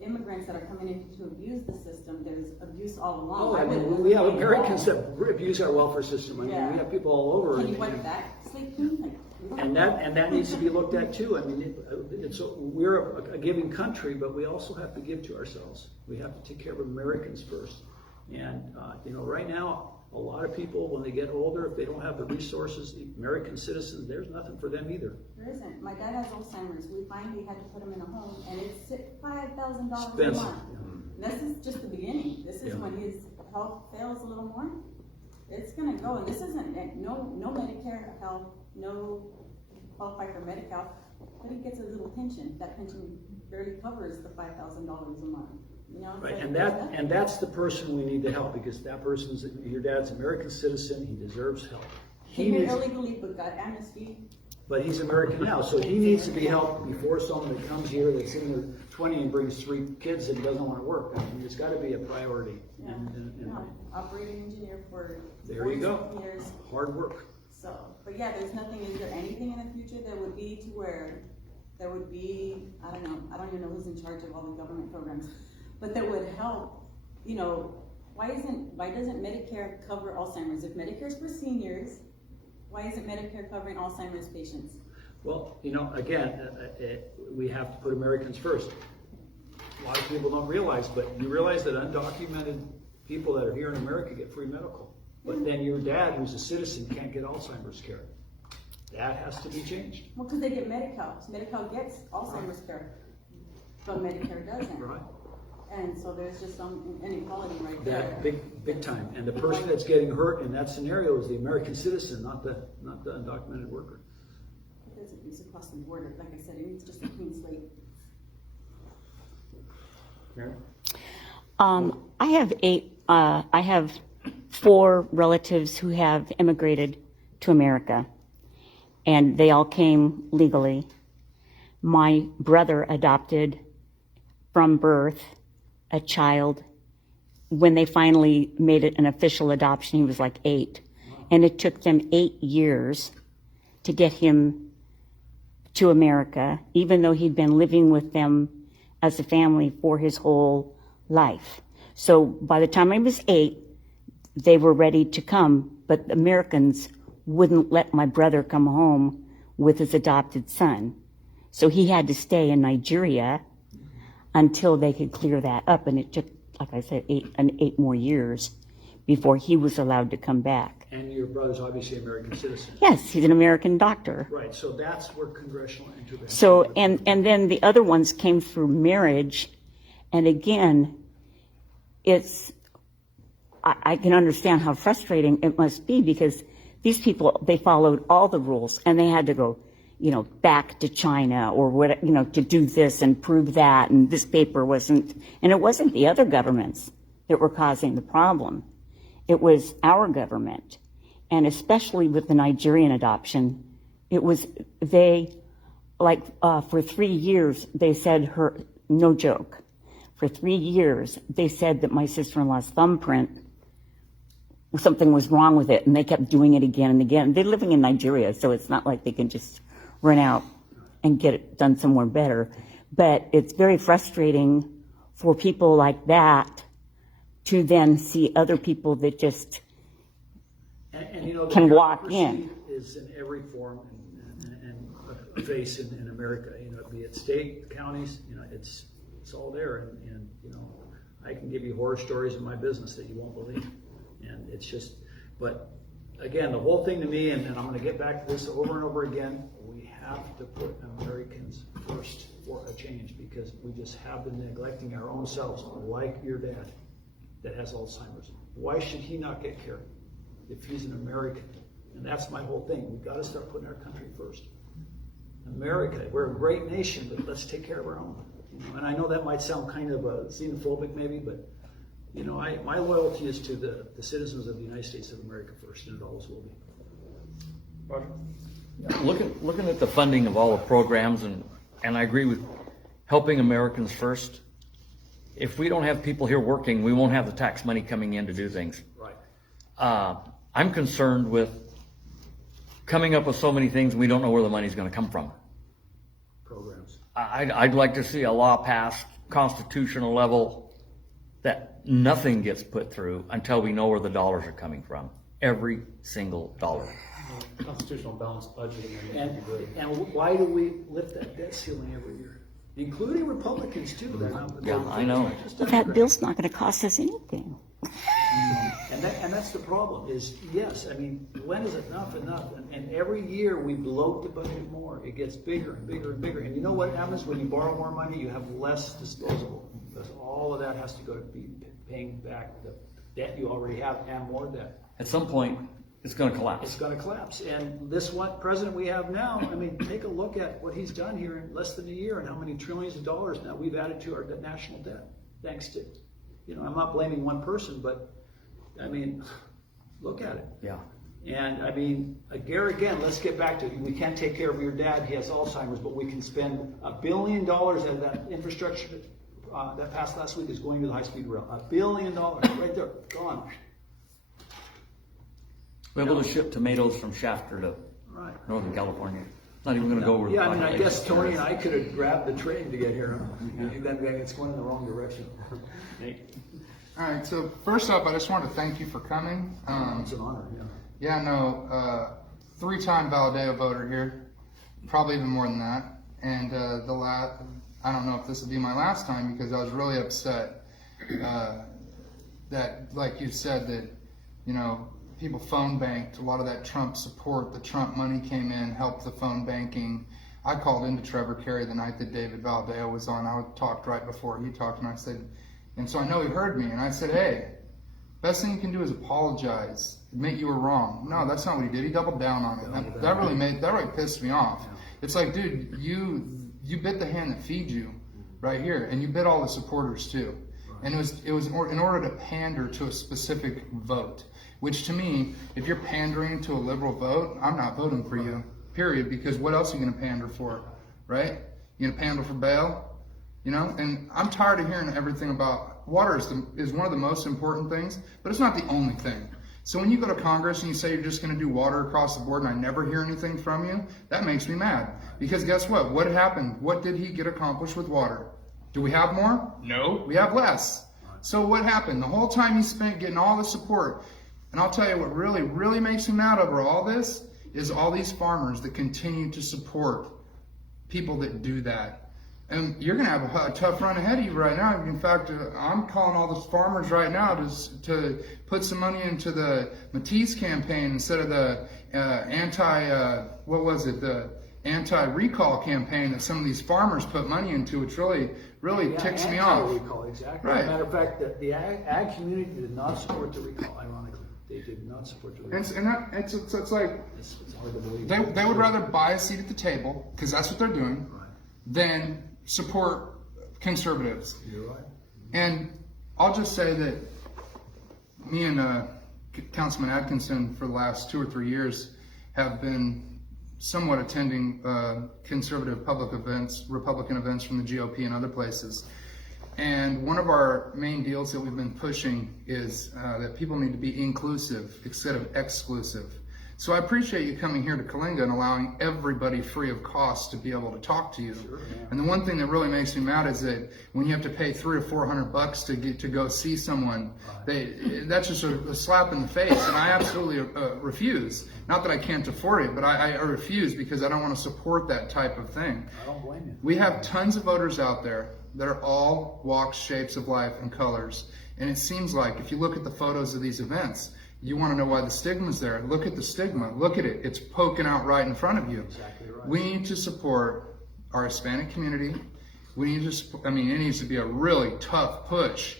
immigrants that are coming in to abuse the system, there's abuse all along. Oh, I mean, we have Americans that abuse our welfare system. I mean, Yeah. we have people all over. Can you and- wipe that slate clean? Like, we don't And have that needs to be looked at too. I mean, we're a giving country, but we also have to give to ourselves. We have to take care of Americans first. And, right now, a lot of people, when they get older, if they don't have the resources, the American citizens, there's nothing for them either. There isn't. My dad has Alzheimer's. We finally had to put him in a home, and it's $5,000 a Expensive. month. And this is just the beginning. This is Yeah. when his health fails a little more. It's gonna go, and this isn't no Medicare help, no qualify for Medi-Cal, but he gets a little pension. That pension barely covers the $5,000 a month. Right, Like, and that's the person we need to help, because that person's, your dad's an American citizen, he deserves help. He He here needs, illegally, but got amnesty. but he's American now, so he needs to be helped before someone that comes here that's in their 20 and brings 3 kids and doesn't want to work. I mean, it's got to be a priority. Yeah. No, operating engineer for There you go. 40 years. Hard work. So, but yeah, is there anything in the future that would be to where there would be, I don't even know who's in charge of all the government programs, but that would help, why doesn't Medicare cover Alzheimer's? If Medicare's for seniors, why isn't Medicare covering Alzheimer's patients? Well, again, we have to put Americans first. A lot of people don't realize, but you realize that undocumented people that are here in America get free medical. But then your dad, who's a citizen, can't get Alzheimer's care. That has to be changed. Well, because they get Medi-Cal. Medi-Cal gets Alzheimer's care, but Medicare doesn't. Right? And so there's just some inequality right there. That big time. And the person that's getting hurt in that scenario is the American citizen, not the undocumented worker. There's abuse across the border. Like I said, it needs just a clean slate. Karen? I have 4 relatives who have immigrated to America, and they all came legally. My brother adopted from birth a child. When they finally made it an official adoption, he was like 8. And it took them 8 years to get him to America, even though he'd been living with them as a family for his whole life. So by the time I was 8, they were ready to come, but the Americans wouldn't let my brother come home with his adopted son. So he had to stay in Nigeria until they could clear that up. And it took, like I said, 8 more years before he was allowed to come back. And your brother's obviously an American citizen. Yes, he's an American doctor. Right, so that's where congressional intervention. So, and then the other ones came through marriage. And again, I can understand how frustrating it must be, because these people, they followed all the rules and they had to go, back to China or what, to do this and prove that. And this paper wasn't, and it wasn't the other governments that were causing the problem. It was our government. And especially with the Nigerian adoption, it was, for 3 years, they said no joke, for 3 years, they said that my sister-in-law's thumbprint, something was wrong with it, and they kept doing it again and again. They're living in Nigeria, so it's not like they can just run out and get it done somewhere better. But it's very frustrating for people like that to then see other people that just the can walk in. bureaucracy is in every form and face in America, be it state, counties, it's all there. And I can give you horror stories in my business that you won't believe. And it's just, but again, the whole thing to me, and I'm going to get back to this over and over again, we have to put Americans first for a change, because we just have been neglecting our own selves, like your dad that has Alzheimer's. Why should he not get care if he's an American? And that's my whole thing. We've got to start putting our country first. America, we're a great nation, but let's take care of our own. And I know that might sound kind of xenophobic maybe, but my loyalty is to the citizens of the United States of America first, and it always will be. Roger? Looking at the funding of all the programs, and I agree with helping Americans first. If we don't have people here working, we won't have the tax money coming in to do things. Right. I'm concerned with coming up with so many things, we don't know where the money's going to come from. Programs. I'd like to see a law passed, constitutional level, that nothing gets put through until we know where the dollars are coming from. Every single dollar. Constitutional balanced budget amendment would be great. And why do we lift that debt ceiling every year? Including Republicans too. They're not, Yeah, I know. just But that Democrats. bill's not gonna cost us anything. And that's the problem is, yes, I mean, when is enough? And every year we bloat the budget more. It gets bigger and bigger and bigger. And you know what happens when you borrow more money? You have less disposable. Because all of that has to go to be paying back the debt you already have and more debt. At some point, it's gonna It's collapse. gonna collapse. And this one president we have now, I mean, take a look at what he's done here in less than a year and how many trillions of dollars now we've added to our national debt. Thanks to, I'm not blaming one person, but I mean, look at it. Yeah. And I mean, again, let's get back to, we can't take care of your dad, he has Alzheimer's, but we can spend $1 billion of that infrastructure that passed last week is going to the high-speed rail. $1 billion, right there, gone. We're able to ship tomatoes from Shafter to Right. Northern California. Not even gonna go where the Yeah, I mean, I population guess Tony is. and I could have grabbed the train to get here. Then it's going in the wrong direction. All right, so first up, I just wanted to thank you for coming. It's an honor, yeah. Yeah, no, 3-time Valadeo voter here, probably even more than that. And I don't know if this will be my last time because I was really upset that, like you said, that, people phone banked a lot of that Trump support. The Trump money came in, helped the phone banking. I called into Trevor Carey the night that David Valadeo was on. I talked right before he talked, and I said, and so I know he heard me, and I said, hey, best thing you can do is apologize, admit you were wrong. No, that's not what he did. He doubled down on it. That really pissed me off. It's like, dude, you bit the hand that feeds you right here, and you bit all the supporters too. And it was in order to pander to a specific vote, which to me, if you're pandering to a liberal vote, I'm not voting for you, period, because what else are you going to pander for, right? You going to pander for bail? And I'm tired of hearing everything about water is one of the most important things, but it's not the only thing. So when you go to Congress and you say you're just going to do water across the board and I never hear anything from you, that makes me mad. Because guess what? What happened? What did he get accomplished with water? Do we have more? No, we have less. So what happened? The whole time he spent getting all the support. And I'll tell you what really, really makes me mad over all this is all these farmers that continue to support people that do that. And you're going to have a tough run ahead of you right now. In fact, I'm calling all the farmers right now to put some money into the Mathys campaign instead of the anti-recall campaign that some of these farmers put money into, which really ticks me off. Recall, exactly. Right. Matter of fact, the ag community did not support the recall, ironically. They did not support the recall. It's like It's hard to believe. they would rather buy a seat at the table, because that's what they're doing, Right. than support conservatives. You're right. And I'll just say that me and Councilman Adkission for the last 2 or 3 years have been somewhat attending conservative public events, Republican events from the GOP and other places. And one of our main deals that we've been pushing is that people need to be inclusive instead of exclusive. So I appreciate you coming here to Coalinga and allowing everybody free of cost to be able to talk to you. Sure, yeah. And the one thing that really makes me mad is that when you have to pay $300 or $400 to go see someone, that's just a slap in the face. And I absolutely refuse. Not that I can't afford it, but I refuse because I don't want to support that type of thing. I don't blame you. We have tons of voters out there that are all walks, shapes of life, and colors. And it seems like if you look at the photos of these events, you want to know why the stigma's there. Look at the stigma. Look at it. It's poking out right in front of you. Exactly right. We need to support our Hispanic community. We need to, it needs to be a really tough push.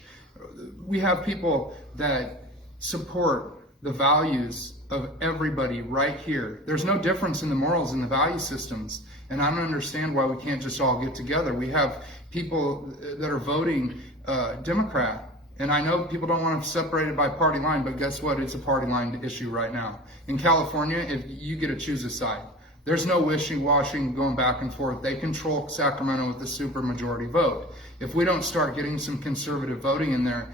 We have people that support the values of everybody right here. There's no difference in the morals and the value systems. And I don't understand why we can't just all get together. We have people that are voting Democrat. And I know people don't want to separate it by party line, but guess what? It's a party line issue right now. In California, if you get to choose a side, there's no wishy-washy going back and forth. They control Sacramento with the supermajority vote. If we don't start getting some conservative voting in there,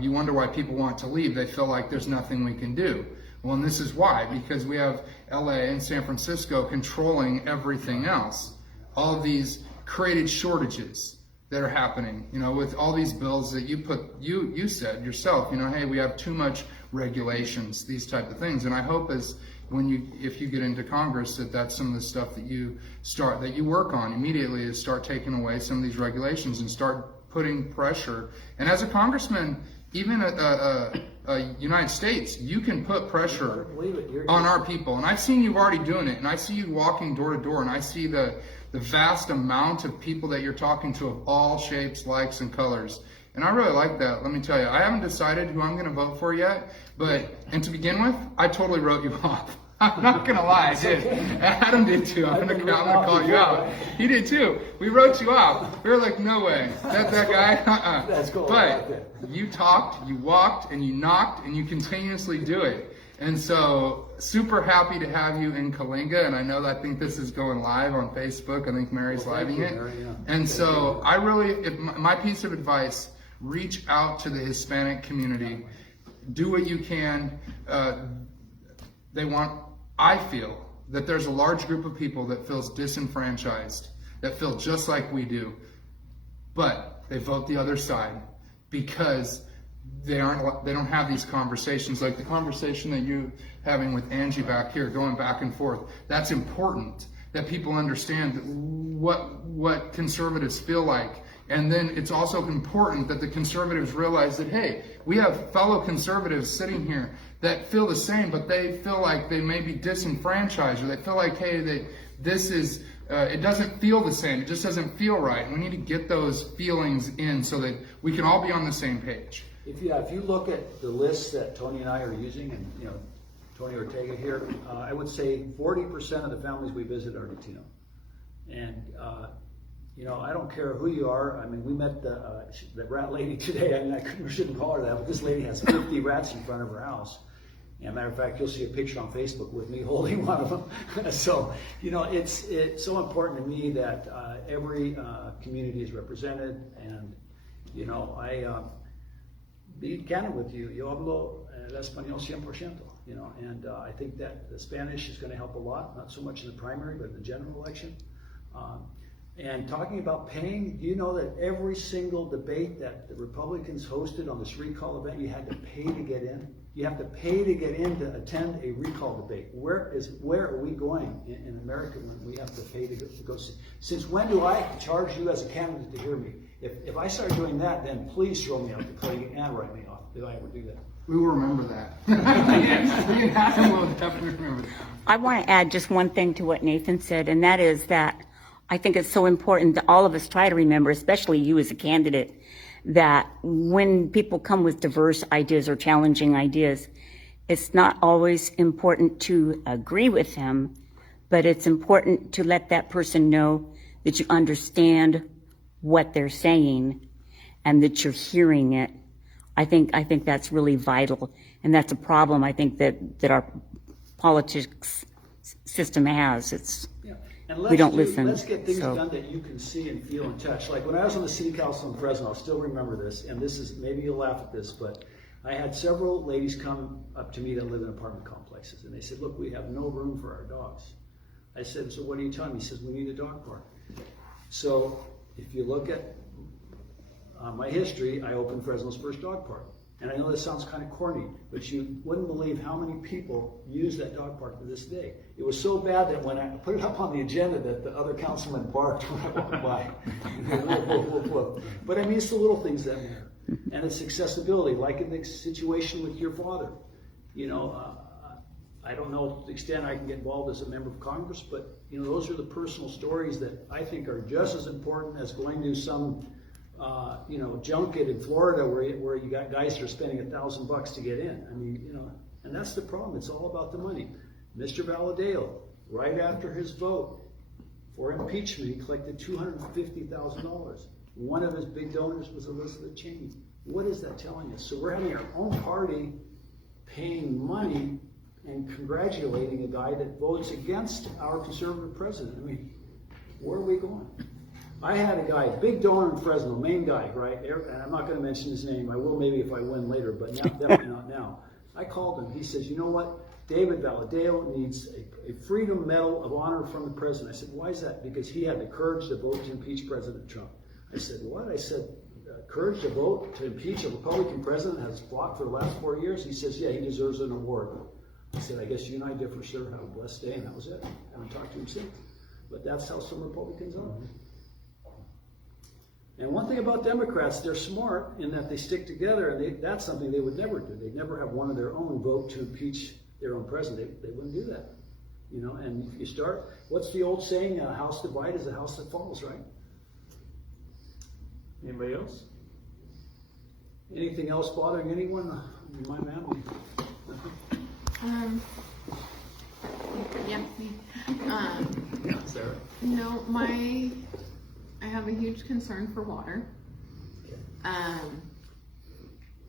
you wonder why people want to leave. They feel like there's nothing we can do. Well, and this is why, because we have LA and San Francisco controlling everything else. All of these created shortages that are happening, you know, with all these bills that you said yourself, you know, hey, we have too much regulations, these type of things. And I hope if you get into Congress, that's some of the stuff that you work on immediately, is start taking away some of these regulations and start putting pressure. And as a congressman, even United States, you can put pressure on our people. And I've seen you already doing it, and I see you walking door to door, and I see the vast amount of people that you're talking to of all shapes, likes, and colors. And I really like that. Let me tell you, I haven't decided who I'm going to vote for yet, and to begin with, I totally wrote you off. I'm not going to lie, I did. Adam did too. I'm going to call you out. He did too. We wrote you off. We were like, no way. That guy? That's cool. But you talked, you walked, and you knocked, and you continuously do it. And so, super happy to have you in Coalinga, and I think this is going live on Facebook. I think Mary's living it. Mary, yeah. And so, my piece of advice, reach out to the Hispanic community. Do what you can. I feel that there's a large group of people that feels disenfranchised, that feel just like we do, but they vote the other side because they don't have these conversations, like the conversation that you're having with Angie back here, going back and forth. That's important, that people understand what conservatives feel like. And then it's also important that the conservatives realize that, hey, we have fellow conservatives sitting here that feel the same, but they feel like they may be disenfranchised, or they feel like, hey, it doesn't feel the same. It just doesn't feel right. And we need to get those feelings in so that we can all be on the same page. If you look at the list that Tony and I are using, and you know, Tony Ortega here, I would say 40% of the families we visit are Latino. And you know, I don't care who you are. I mean, we met the rat lady today. I mean, we shouldn't call her that, but this lady has 50 rats in front of her house. And matter of fact, you'll see a picture on Facebook with me holding one of them. So, you know, it's so important to me that every community is represented. And, you know, be candid with you. Yo hablo el español 100%. You know, and I think that the Spanish is going to help a lot, not so much in the primary, but in the general election. And talking about paying, do you know that every single debate that the Republicans hosted on this recall event, you had to pay to get in? You have to pay to get in to attend a recall debate. Where are we going in America when we have to pay to go see? Since when do I charge you as a candidate to hear me? If I start doing that, then please throw me out to Coalinga and write me off if I ever do that. We will remember that. Me and Adam will definitely remember that. I want to add just one thing to what Nathan said, and that is that I think it's so important that all of us try to remember, especially you as a candidate, that when people come with diverse ideas or challenging ideas, it's not always important to agree with them, but it's important to let that person know that you understand what they're saying and that you're hearing it. I think that's really vital, and that's a problem I think that our politics system has. And we don't listen. Let's get things done that you can see and feel and touch. Like when I was on the city council in Fresno, I'll still remember this, and this is, maybe you'll laugh at this, but I had several ladies come up to me that live in apartment complexes, and they said, look, we have no room for our dogs. I said, so what are you telling me? He says, we need a dog park. So if you look at my history, I opened Fresno's first dog park. And I know this sounds kind of corny, but you wouldn't believe how many people use that dog park to this day. It was so bad that when I put it up on the agenda that the other councilman barked when I walked by. Whoa, whoa. But I mean, it's the little things that matter. And it's accessibility, like in the situation with your father. You know, I don't know to the extent I can get involved as a member of Congress, but you know, those are the personal stories that I think are just as important as going to some you know, junket in Florida where you got guys that are spending $1,000 to get in. I mean, you know, and that's the problem. It's all about the money. Mr. Valadeo, right after his vote for impeachment, he collected $250,000. One of his big donors was Elizabeth Cheney. What is that telling us? So we're having our own party paying money and congratulating a guy that votes against our conservative president. I mean, where are we going? I had a guy, big donor in Fresno, main guy, right? And I'm not going to mention his name. I will maybe if I win later, but now, definitely not now. I called him. He says, you know what? David Valadeo needs a Freedom Medal of Honor from the president. I said, why is that? Because he had the courage to vote to impeach President Trump. I said, what? I said, courage to vote to impeach a Republican president has fought for the last 4 years? He says, yeah, he deserves an award. I said, I guess you and I differ, sir. Have a blessed day, and that was it. I haven't talked to him since. But that's how some Republicans are. And one thing about Democrats, they're smart in that they stick together, and that's something they would never do. They'd never have one of their own vote to impeach their own president. They wouldn't do that. You know, and if you start, what's the old saying? A house divided is a house that falls, right? Anybody else? Anything else bothering anyone? My ma'am? Yeah, me. Sarah? No, I have a huge concern for water.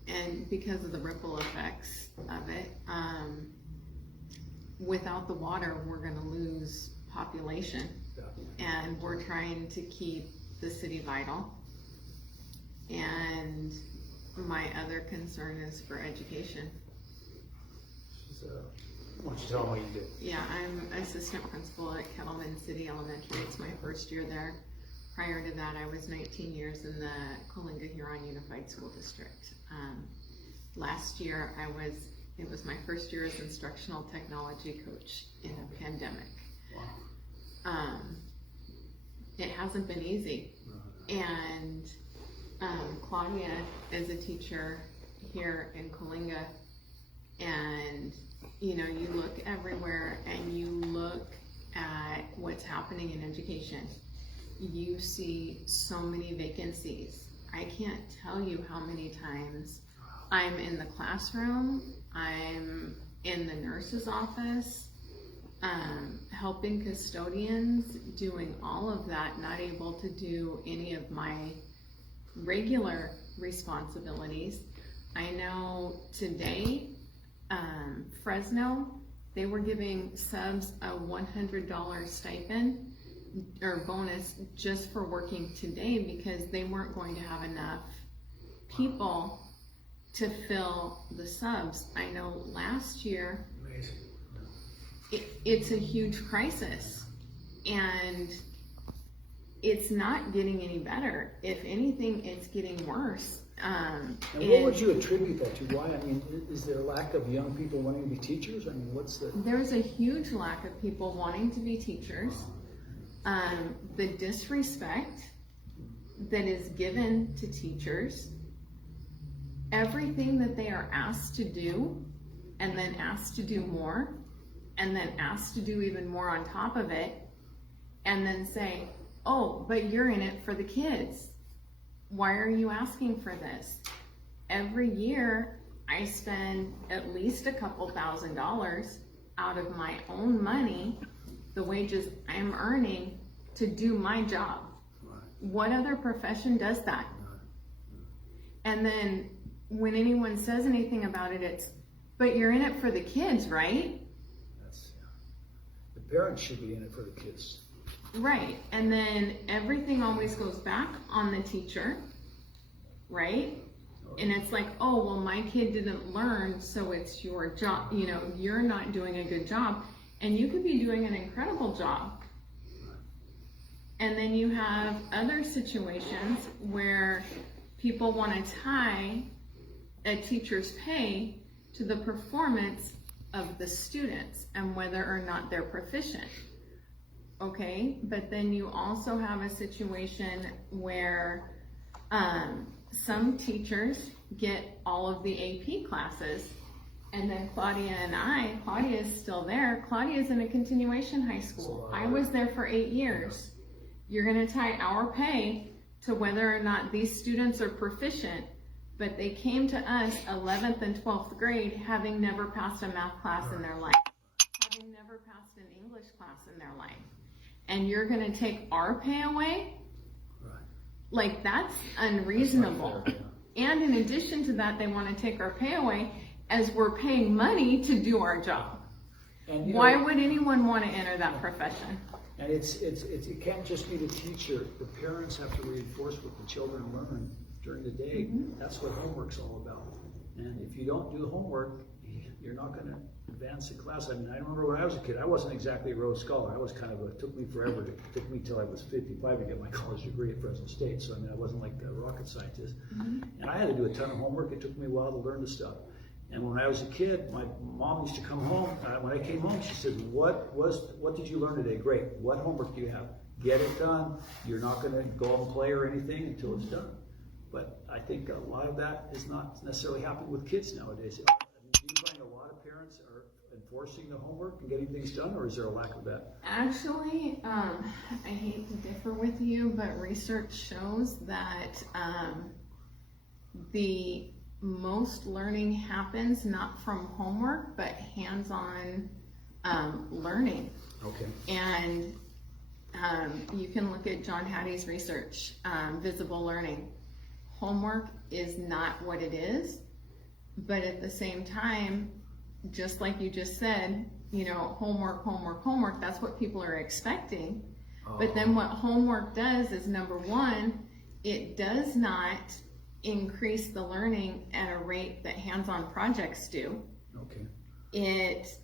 And because of the ripple effects of it, without the water, we're gonna lose population. And we're trying to keep the city vital. And my other concern is for education. Why don't you tell them what you do? Yeah, I'm assistant principal at Kettleman City Elementary. It's my first year there. Prior to that, I was 19 years in the Coalinga Huron Unified School District. Last year, it was my first year as instructional technology coach in a pandemic. Wow. It hasn't been easy. And Claudia is a teacher here in Coalinga, and you know, you look everywhere and you look at what's happening in education. You see so many vacancies. I can't tell you how many times I'm in the classroom, I'm in the nurse's office, helping custodians, doing all of that, not able to do any of my regular responsibilities. I know today, Fresno, they were giving subs a $100 stipend or bonus just for working today because they weren't going to have enough people to fill the subs. I know last year, it's a huge crisis, and it's not getting any better. If anything, it's getting worse. And what would you attribute that to? Why? I mean, is there a lack of young people wanting to be teachers? I mean, what's the... There's a huge lack of people wanting to be teachers. The disrespect that is given to teachers, everything that they are asked to do, and then asked to do more, and then asked to do even more on top of it, and then say, oh, but you're in it for the kids. Why are you asking for this? Every year, I spend at least a couple $1,000s out of my own money, the wages I'm earning, to do my job. What other profession does that? And then when anyone says anything about it, it's, but you're in it for the kids, right? The parents should be in it for the kids. Right, and then everything always goes back on the teacher, right? And it's like, oh, well, my kid didn't learn, so it's your job. You know, you're not doing a good job, and you could be doing an incredible job. And then you have other situations where people want to tie a teacher's pay to the performance of the students and whether or not they're proficient. Okay, but then you also have a situation where some teachers get all of the AP classes, and then Claudia is still there. Claudia is in a continuation high school. I was there for 8 years. You're gonna tie our pay to whether or not these students are proficient, but they came to us 11th and 12th grade having never passed a math class in their life, having never passed an English class in their life. And you're gonna take our pay away? Right. Like, that's unreasonable. And in addition to that, they wanna take our pay away as we're paying money to do our job. And, why would anyone wanna enter that profession? And it can't just be the teacher. The parents have to reinforce what the children learn during the day. That's what homework's all about. And if you don't do homework, you're not gonna advance in class. I mean, I remember when I was a kid, I wasn't exactly a Rhodes Scholar. I was kind of it took me forever, it took me till I was 55 to get my college degree at Fresno State. So I mean, I wasn't like a rocket scientist. And I had to do a ton of homework. It took me a while to learn the stuff. And when I was a kid, my mom used to come home. When I came home, she said, what did you learn today? Great. What homework do you have? Get it done. You're not gonna go out and play or anything until it's done. But I think a lot of that is not necessarily happening with kids nowadays. I mean, do you find a lot of parents are enforcing the homework and getting things done, or is there a lack of that? Actually, I hate to differ with you, but research shows that the most learning happens not from homework, but hands-on learning. Okay. And you can look at John Hattie's research, visible learning. Homework is not what it is, but at the same time, just like you just said, you know, homework, that's what people are expecting. But then what homework does is, number one, it does not increase the learning at a rate that hands-on projects do. Okay. It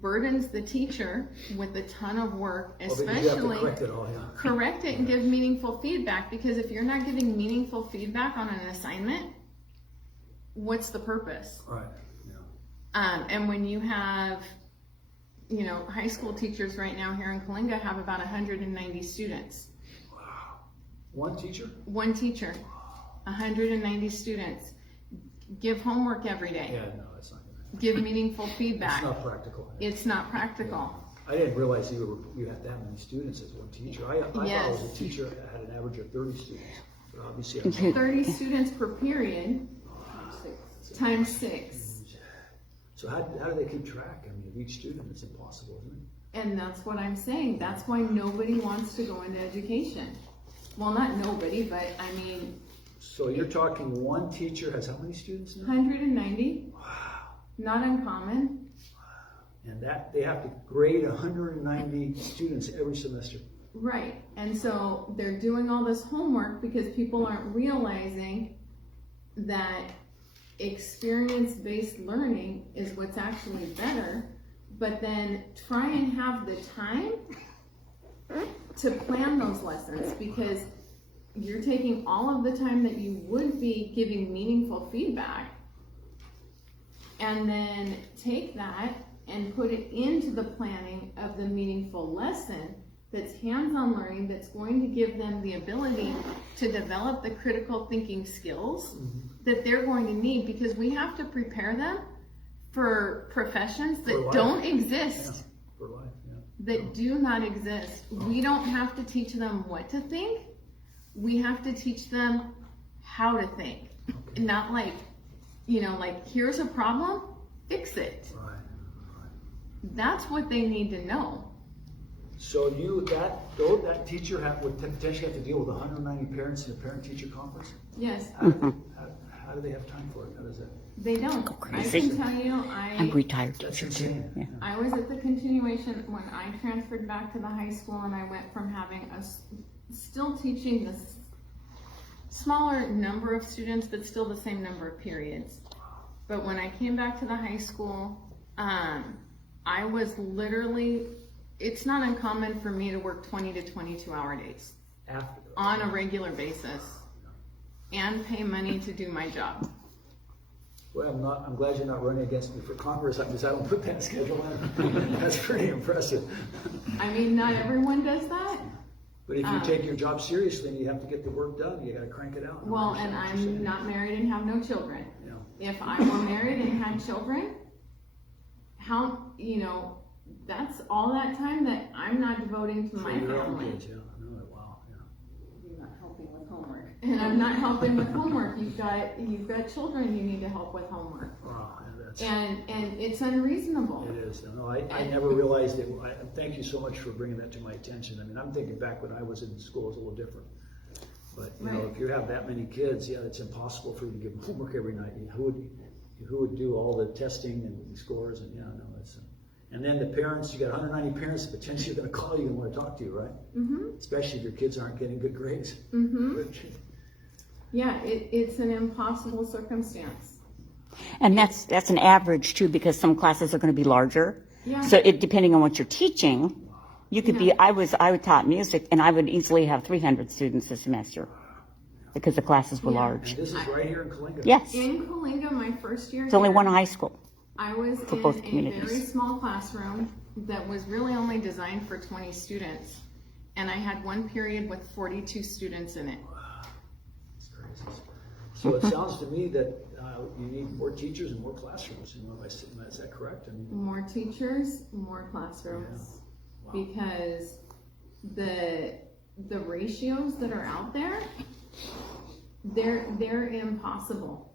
burdens the teacher with a ton of work, Because you have to especially correct it all, yeah. correct it and give meaningful feedback, because if you're not giving meaningful feedback on an assignment, what's the purpose? Right, yeah. And when you have, you know, high school teachers right now here in Coalinga have about 190 students. Wow. One teacher? One teacher, 190 students. Give homework every day. Yeah, no, that's not gonna. Give meaningful feedback. It's not practical. It's not practical. I didn't realize you had that many students as one teacher. I thought I Yes. was a teacher that had an average of 30 students. But obviously, I was 30 students per period times 6. So how do they keep track? I mean, of each student, it's impossible, isn't it? And that's what I'm saying. That's why nobody wants to go into education. Well, not nobody, but I mean, So you're talking one teacher has how many students now? 190, Wow. not uncommon. And that, they have to grade 190 students every semester. Right. And so they're doing all this homework because people aren't realizing that experience-based learning is what's actually better, but then try and have the time to plan those lessons, because you're taking all of the time that you would be giving meaningful feedback and then take that and put it into the planning of the meaningful lesson that's hands-on learning, that's going to give them the ability to develop the critical thinking skills that they're going to need, because we have to prepare them for professions For that life. don't Yeah, exist, for life, yeah. that do not exist. We don't have to teach them what to think. We have to teach them how to think. Okay. Not like, you know, like, here's a problem, fix it. Right. That's what they need to know. So that teacher would potentially have to deal with 190 parents in a parent-teacher conference? Yes, How do they have time for it? How does that? they don't. I can tell you, I'm retired That's teacher too. insane. Yeah. I was at the continuation when I transferred back to the high school, and I went from having still teaching this smaller number of students, but still the same number of periods. But when I came back to the high school, I was literally, it's not uncommon for me to work 20 to 22 hour days After. on a regular basis and pay money to do my job. Well, I'm glad you're not running against me for Congress, because I don't put that schedule in. That's pretty impressive. I mean, not everyone does that. But if you take your job seriously and you have to get the work done, you gotta crank it out. Well, and I understand what you're I'm not married and have no children. saying. If I were married and had children, how, you know, that's all that time that I'm not devoting to Yeah. my For your own family. kids, yeah. I know it. Wow, yeah. You're not helping with homework. And I'm not helping with homework. You've got children you need to help with homework. Wow, yeah, that's. And it's unreasonable. It is. No, I never realized it. Thank you so much for bringing that to my attention. I mean, I'm thinking back when I was in school, it was a little different. But, you know, Right. if you have that many kids, yeah, it's impossible for you to give them homework every night. Who would do all the testing and scores, and yeah, no, that's. And then the parents, you got 190 parents that potentially are gonna call you and wanna talk to you, right? Mm-hmm. Especially if your kids aren't getting good grades. Mm-hmm. Yeah, it's an impossible circumstance. And that's an average too, because some classes are going to be larger. Yeah. So it, depending on what you're teaching, you could be, I taught music and I would easily have 300 students a semester because the classes were large. And this is right here in Coalinga. Yes. In Coalinga, my first year It's only here, one high school. I was for in both a communities. very small classroom that was really only designed for 20 students. And I had one period with 42 students in it. It's crazy. So it sounds to me that you need more teachers and more classrooms. You know, is that correct? I mean, More teachers, more classrooms. Wow. Because the ratios that are out there, they're impossible.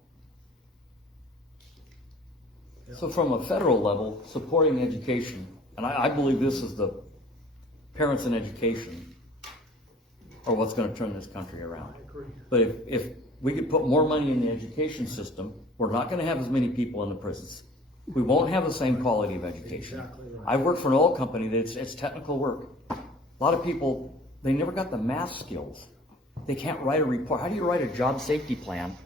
So from a federal level, supporting education, and I believe this is the parents in education are what's going to turn this country around. I agree. But if we could put more money in the education system, we're not going to have as many people in the prisons. We won't have the same quality of education. Exactly right. I've worked for an oil company it's technical work. A lot of people, they never got the math skills. They can't write a report. How do you write a job safety plan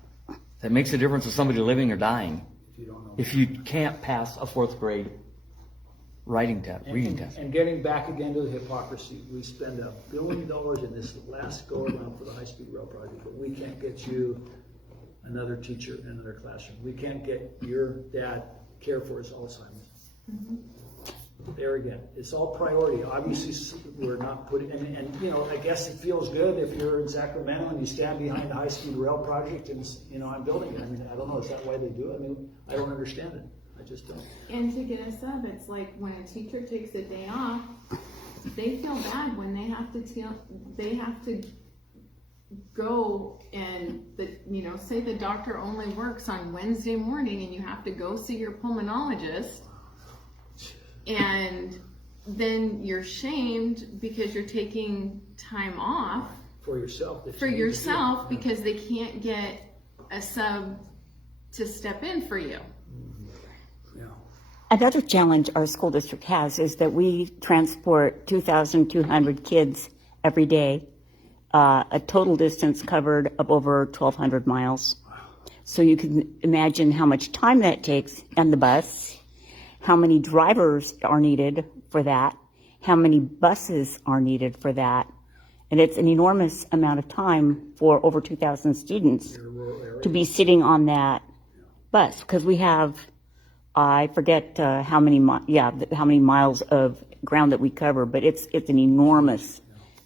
that makes a difference to somebody living or dying If you don't know. if you can't pass a 4th grade reading test, reading test? And getting back again to the hypocrisy, we spend $1 billion in this last go around for the high-speed rail project, but we can't get you another teacher in another classroom. We can't get your dad care for his Alzheimer's. Mm-hmm. There again, it's all priority. Obviously, we're not putting, and you know, I guess it feels good if you're in Sacramento and you stand behind the high-speed rail project and, you know, I'm building it. I mean, I don't know, is that why they do it? I mean, I don't understand it. I just don't. And to get a sub, it's like when a teacher takes a day off, they feel bad when they have to go and say the doctor only works on Wednesday morning and you have to go see your pulmonologist, and then you're shamed because you're taking time off For yourself. because they can't get a sub to step in for you. Yeah. Another challenge our school district has is that we transport 2,200 kids every day, a total distance covered of over 1,200 miles. So you can imagine how much time that takes on the bus, how many drivers are needed for that, how many buses are needed for that. And it's an enormous amount of time for over 2,000 students to be sitting on that bus, because we have, I forget how many miles of ground that we cover, but it's an enormous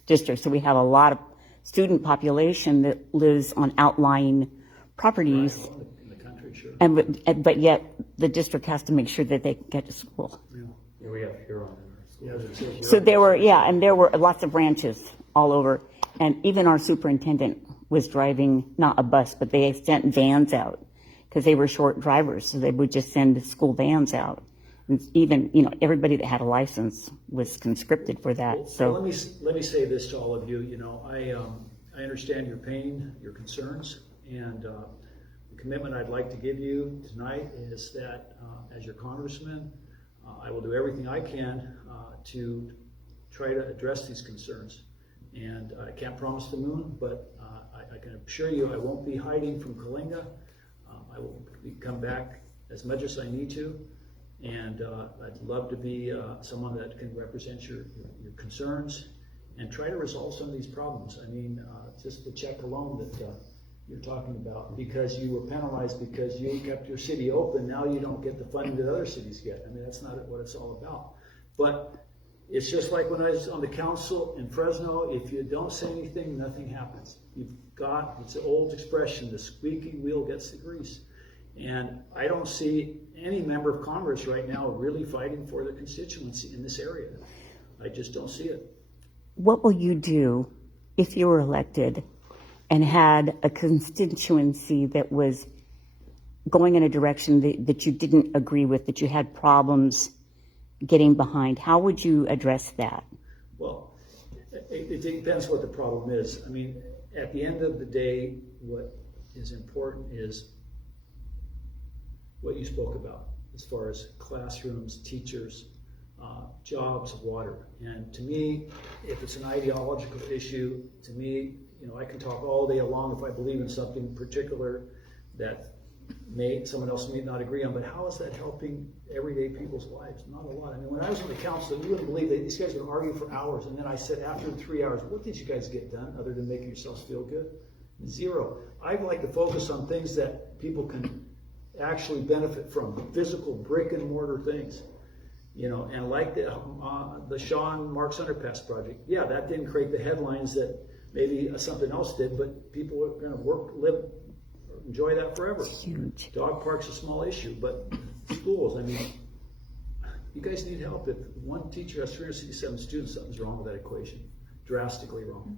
district. So we have a lot of student population that lives on outlying properties, In the country, sure. but yet the district has to make sure that they get to school. Yeah, we have Huron in our school. Yeah, as it says, So there were lots of ranches all over, and even our superintendent was driving not a bus, but they sent vans out because they were short drivers, so they would just send school vans out. And even everybody that had a license was conscripted for that. Well, So let me say this to all of you. You know, I understand your pain, your concerns, and the commitment I'd like to give you tonight is that as your congressman, I will do everything I can to try to address these concerns. And I can't promise the moon, but I can assure you I won't be hiding from Coalinga. I will come back as much as I need to, and I'd love to be someone that can represent your concerns and try to resolve some of these problems. I mean, just the check alone that you're talking about, because you were penalized because you kept your city open, now you don't get the funding that other cities get. I mean, that's not what it's all about. But it's just like when I was on the council in Fresno, if you don't say anything, nothing happens. It's an old expression, the squeaky wheel gets the grease. And I don't see any member of Congress right now really fighting for their constituency in this area. I just don't see it. what will you do if you were elected and had a constituency that was going in a direction that you didn't agree with, that you had problems getting behind? How would you address that? Well, it depends what the problem is. I mean, at the end of the day, what is important is what you spoke about as far as classrooms, teachers, jobs, water. And to me, if it's an ideological issue, to me, I can talk all day long if I believe in something particular that someone else may not agree on, but how is that helping everyday people's lives? Not a lot. I mean, when I was on the council, you wouldn't believe that these guys would argue for hours, and then I said, after 3 hours, what did you guys get done other than making yourselves feel good? Zero. I'd like to focus on things that people can actually benefit from, physical brick and mortar things. You know, and like the Sean Marks Underpass project, yeah, that didn't create the headlines that maybe something else did, but people are going to work, live, enjoy that forever. Huge. Dog park's a small issue, but schools, I mean, you guys need help. If one teacher has 367 students, something's wrong with that equation. Drastically wrong.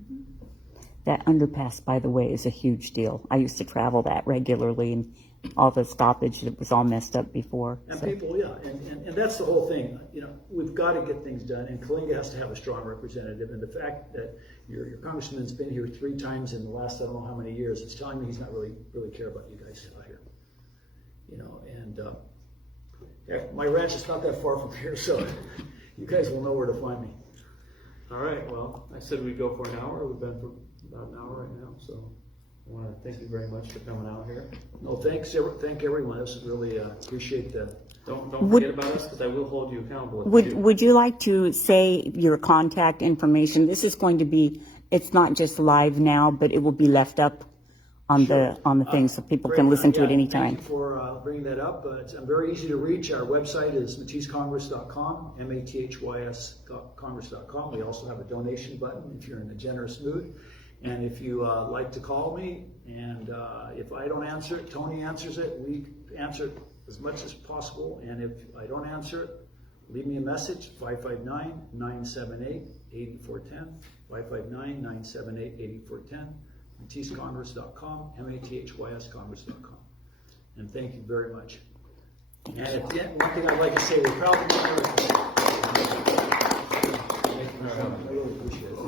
That underpass, by the way, is a huge deal. I used to travel that regularly, and all the stoppage, it was all messed up before. And So, people, yeah, and that's the whole thing. You know, we've got to get things done, and Coalinga has to have a strong representative. And the fact that your congressman's been here 3 times in the last I don't know how many years, it's telling me he's not really care about you guys out here. You know, and yeah, my ranch is not that far from here, so you guys will know where to find me. All right, well, I said we'd go for an hour. We've been for about an hour right now, so I want to thank you very much for coming out here. No, thank everyone. This is really appreciate the. Don't forget about us, because I will hold you accountable. If you do. would you like to say your contact information? This is going to be, it's not just live now, but it will be left up on the thing, so people can listen to it anytime. Thank you for bringing that up. It's very easy to reach. Our website is mathyscongress.com, Mathys Congress.com. We also have a donation button if you're in a generous mood. And if you like to call me, and if I don't answer it, Tony answers it. We answer it as much as possible. And if I don't answer it, leave me a message, 559-978-8410, 559-978-8410, MathysCongress.com, MathysCongress.com. And thank you very much. And at the end, one thing I'd like to say, we're proud to be American. Thank you. I really appreciate it.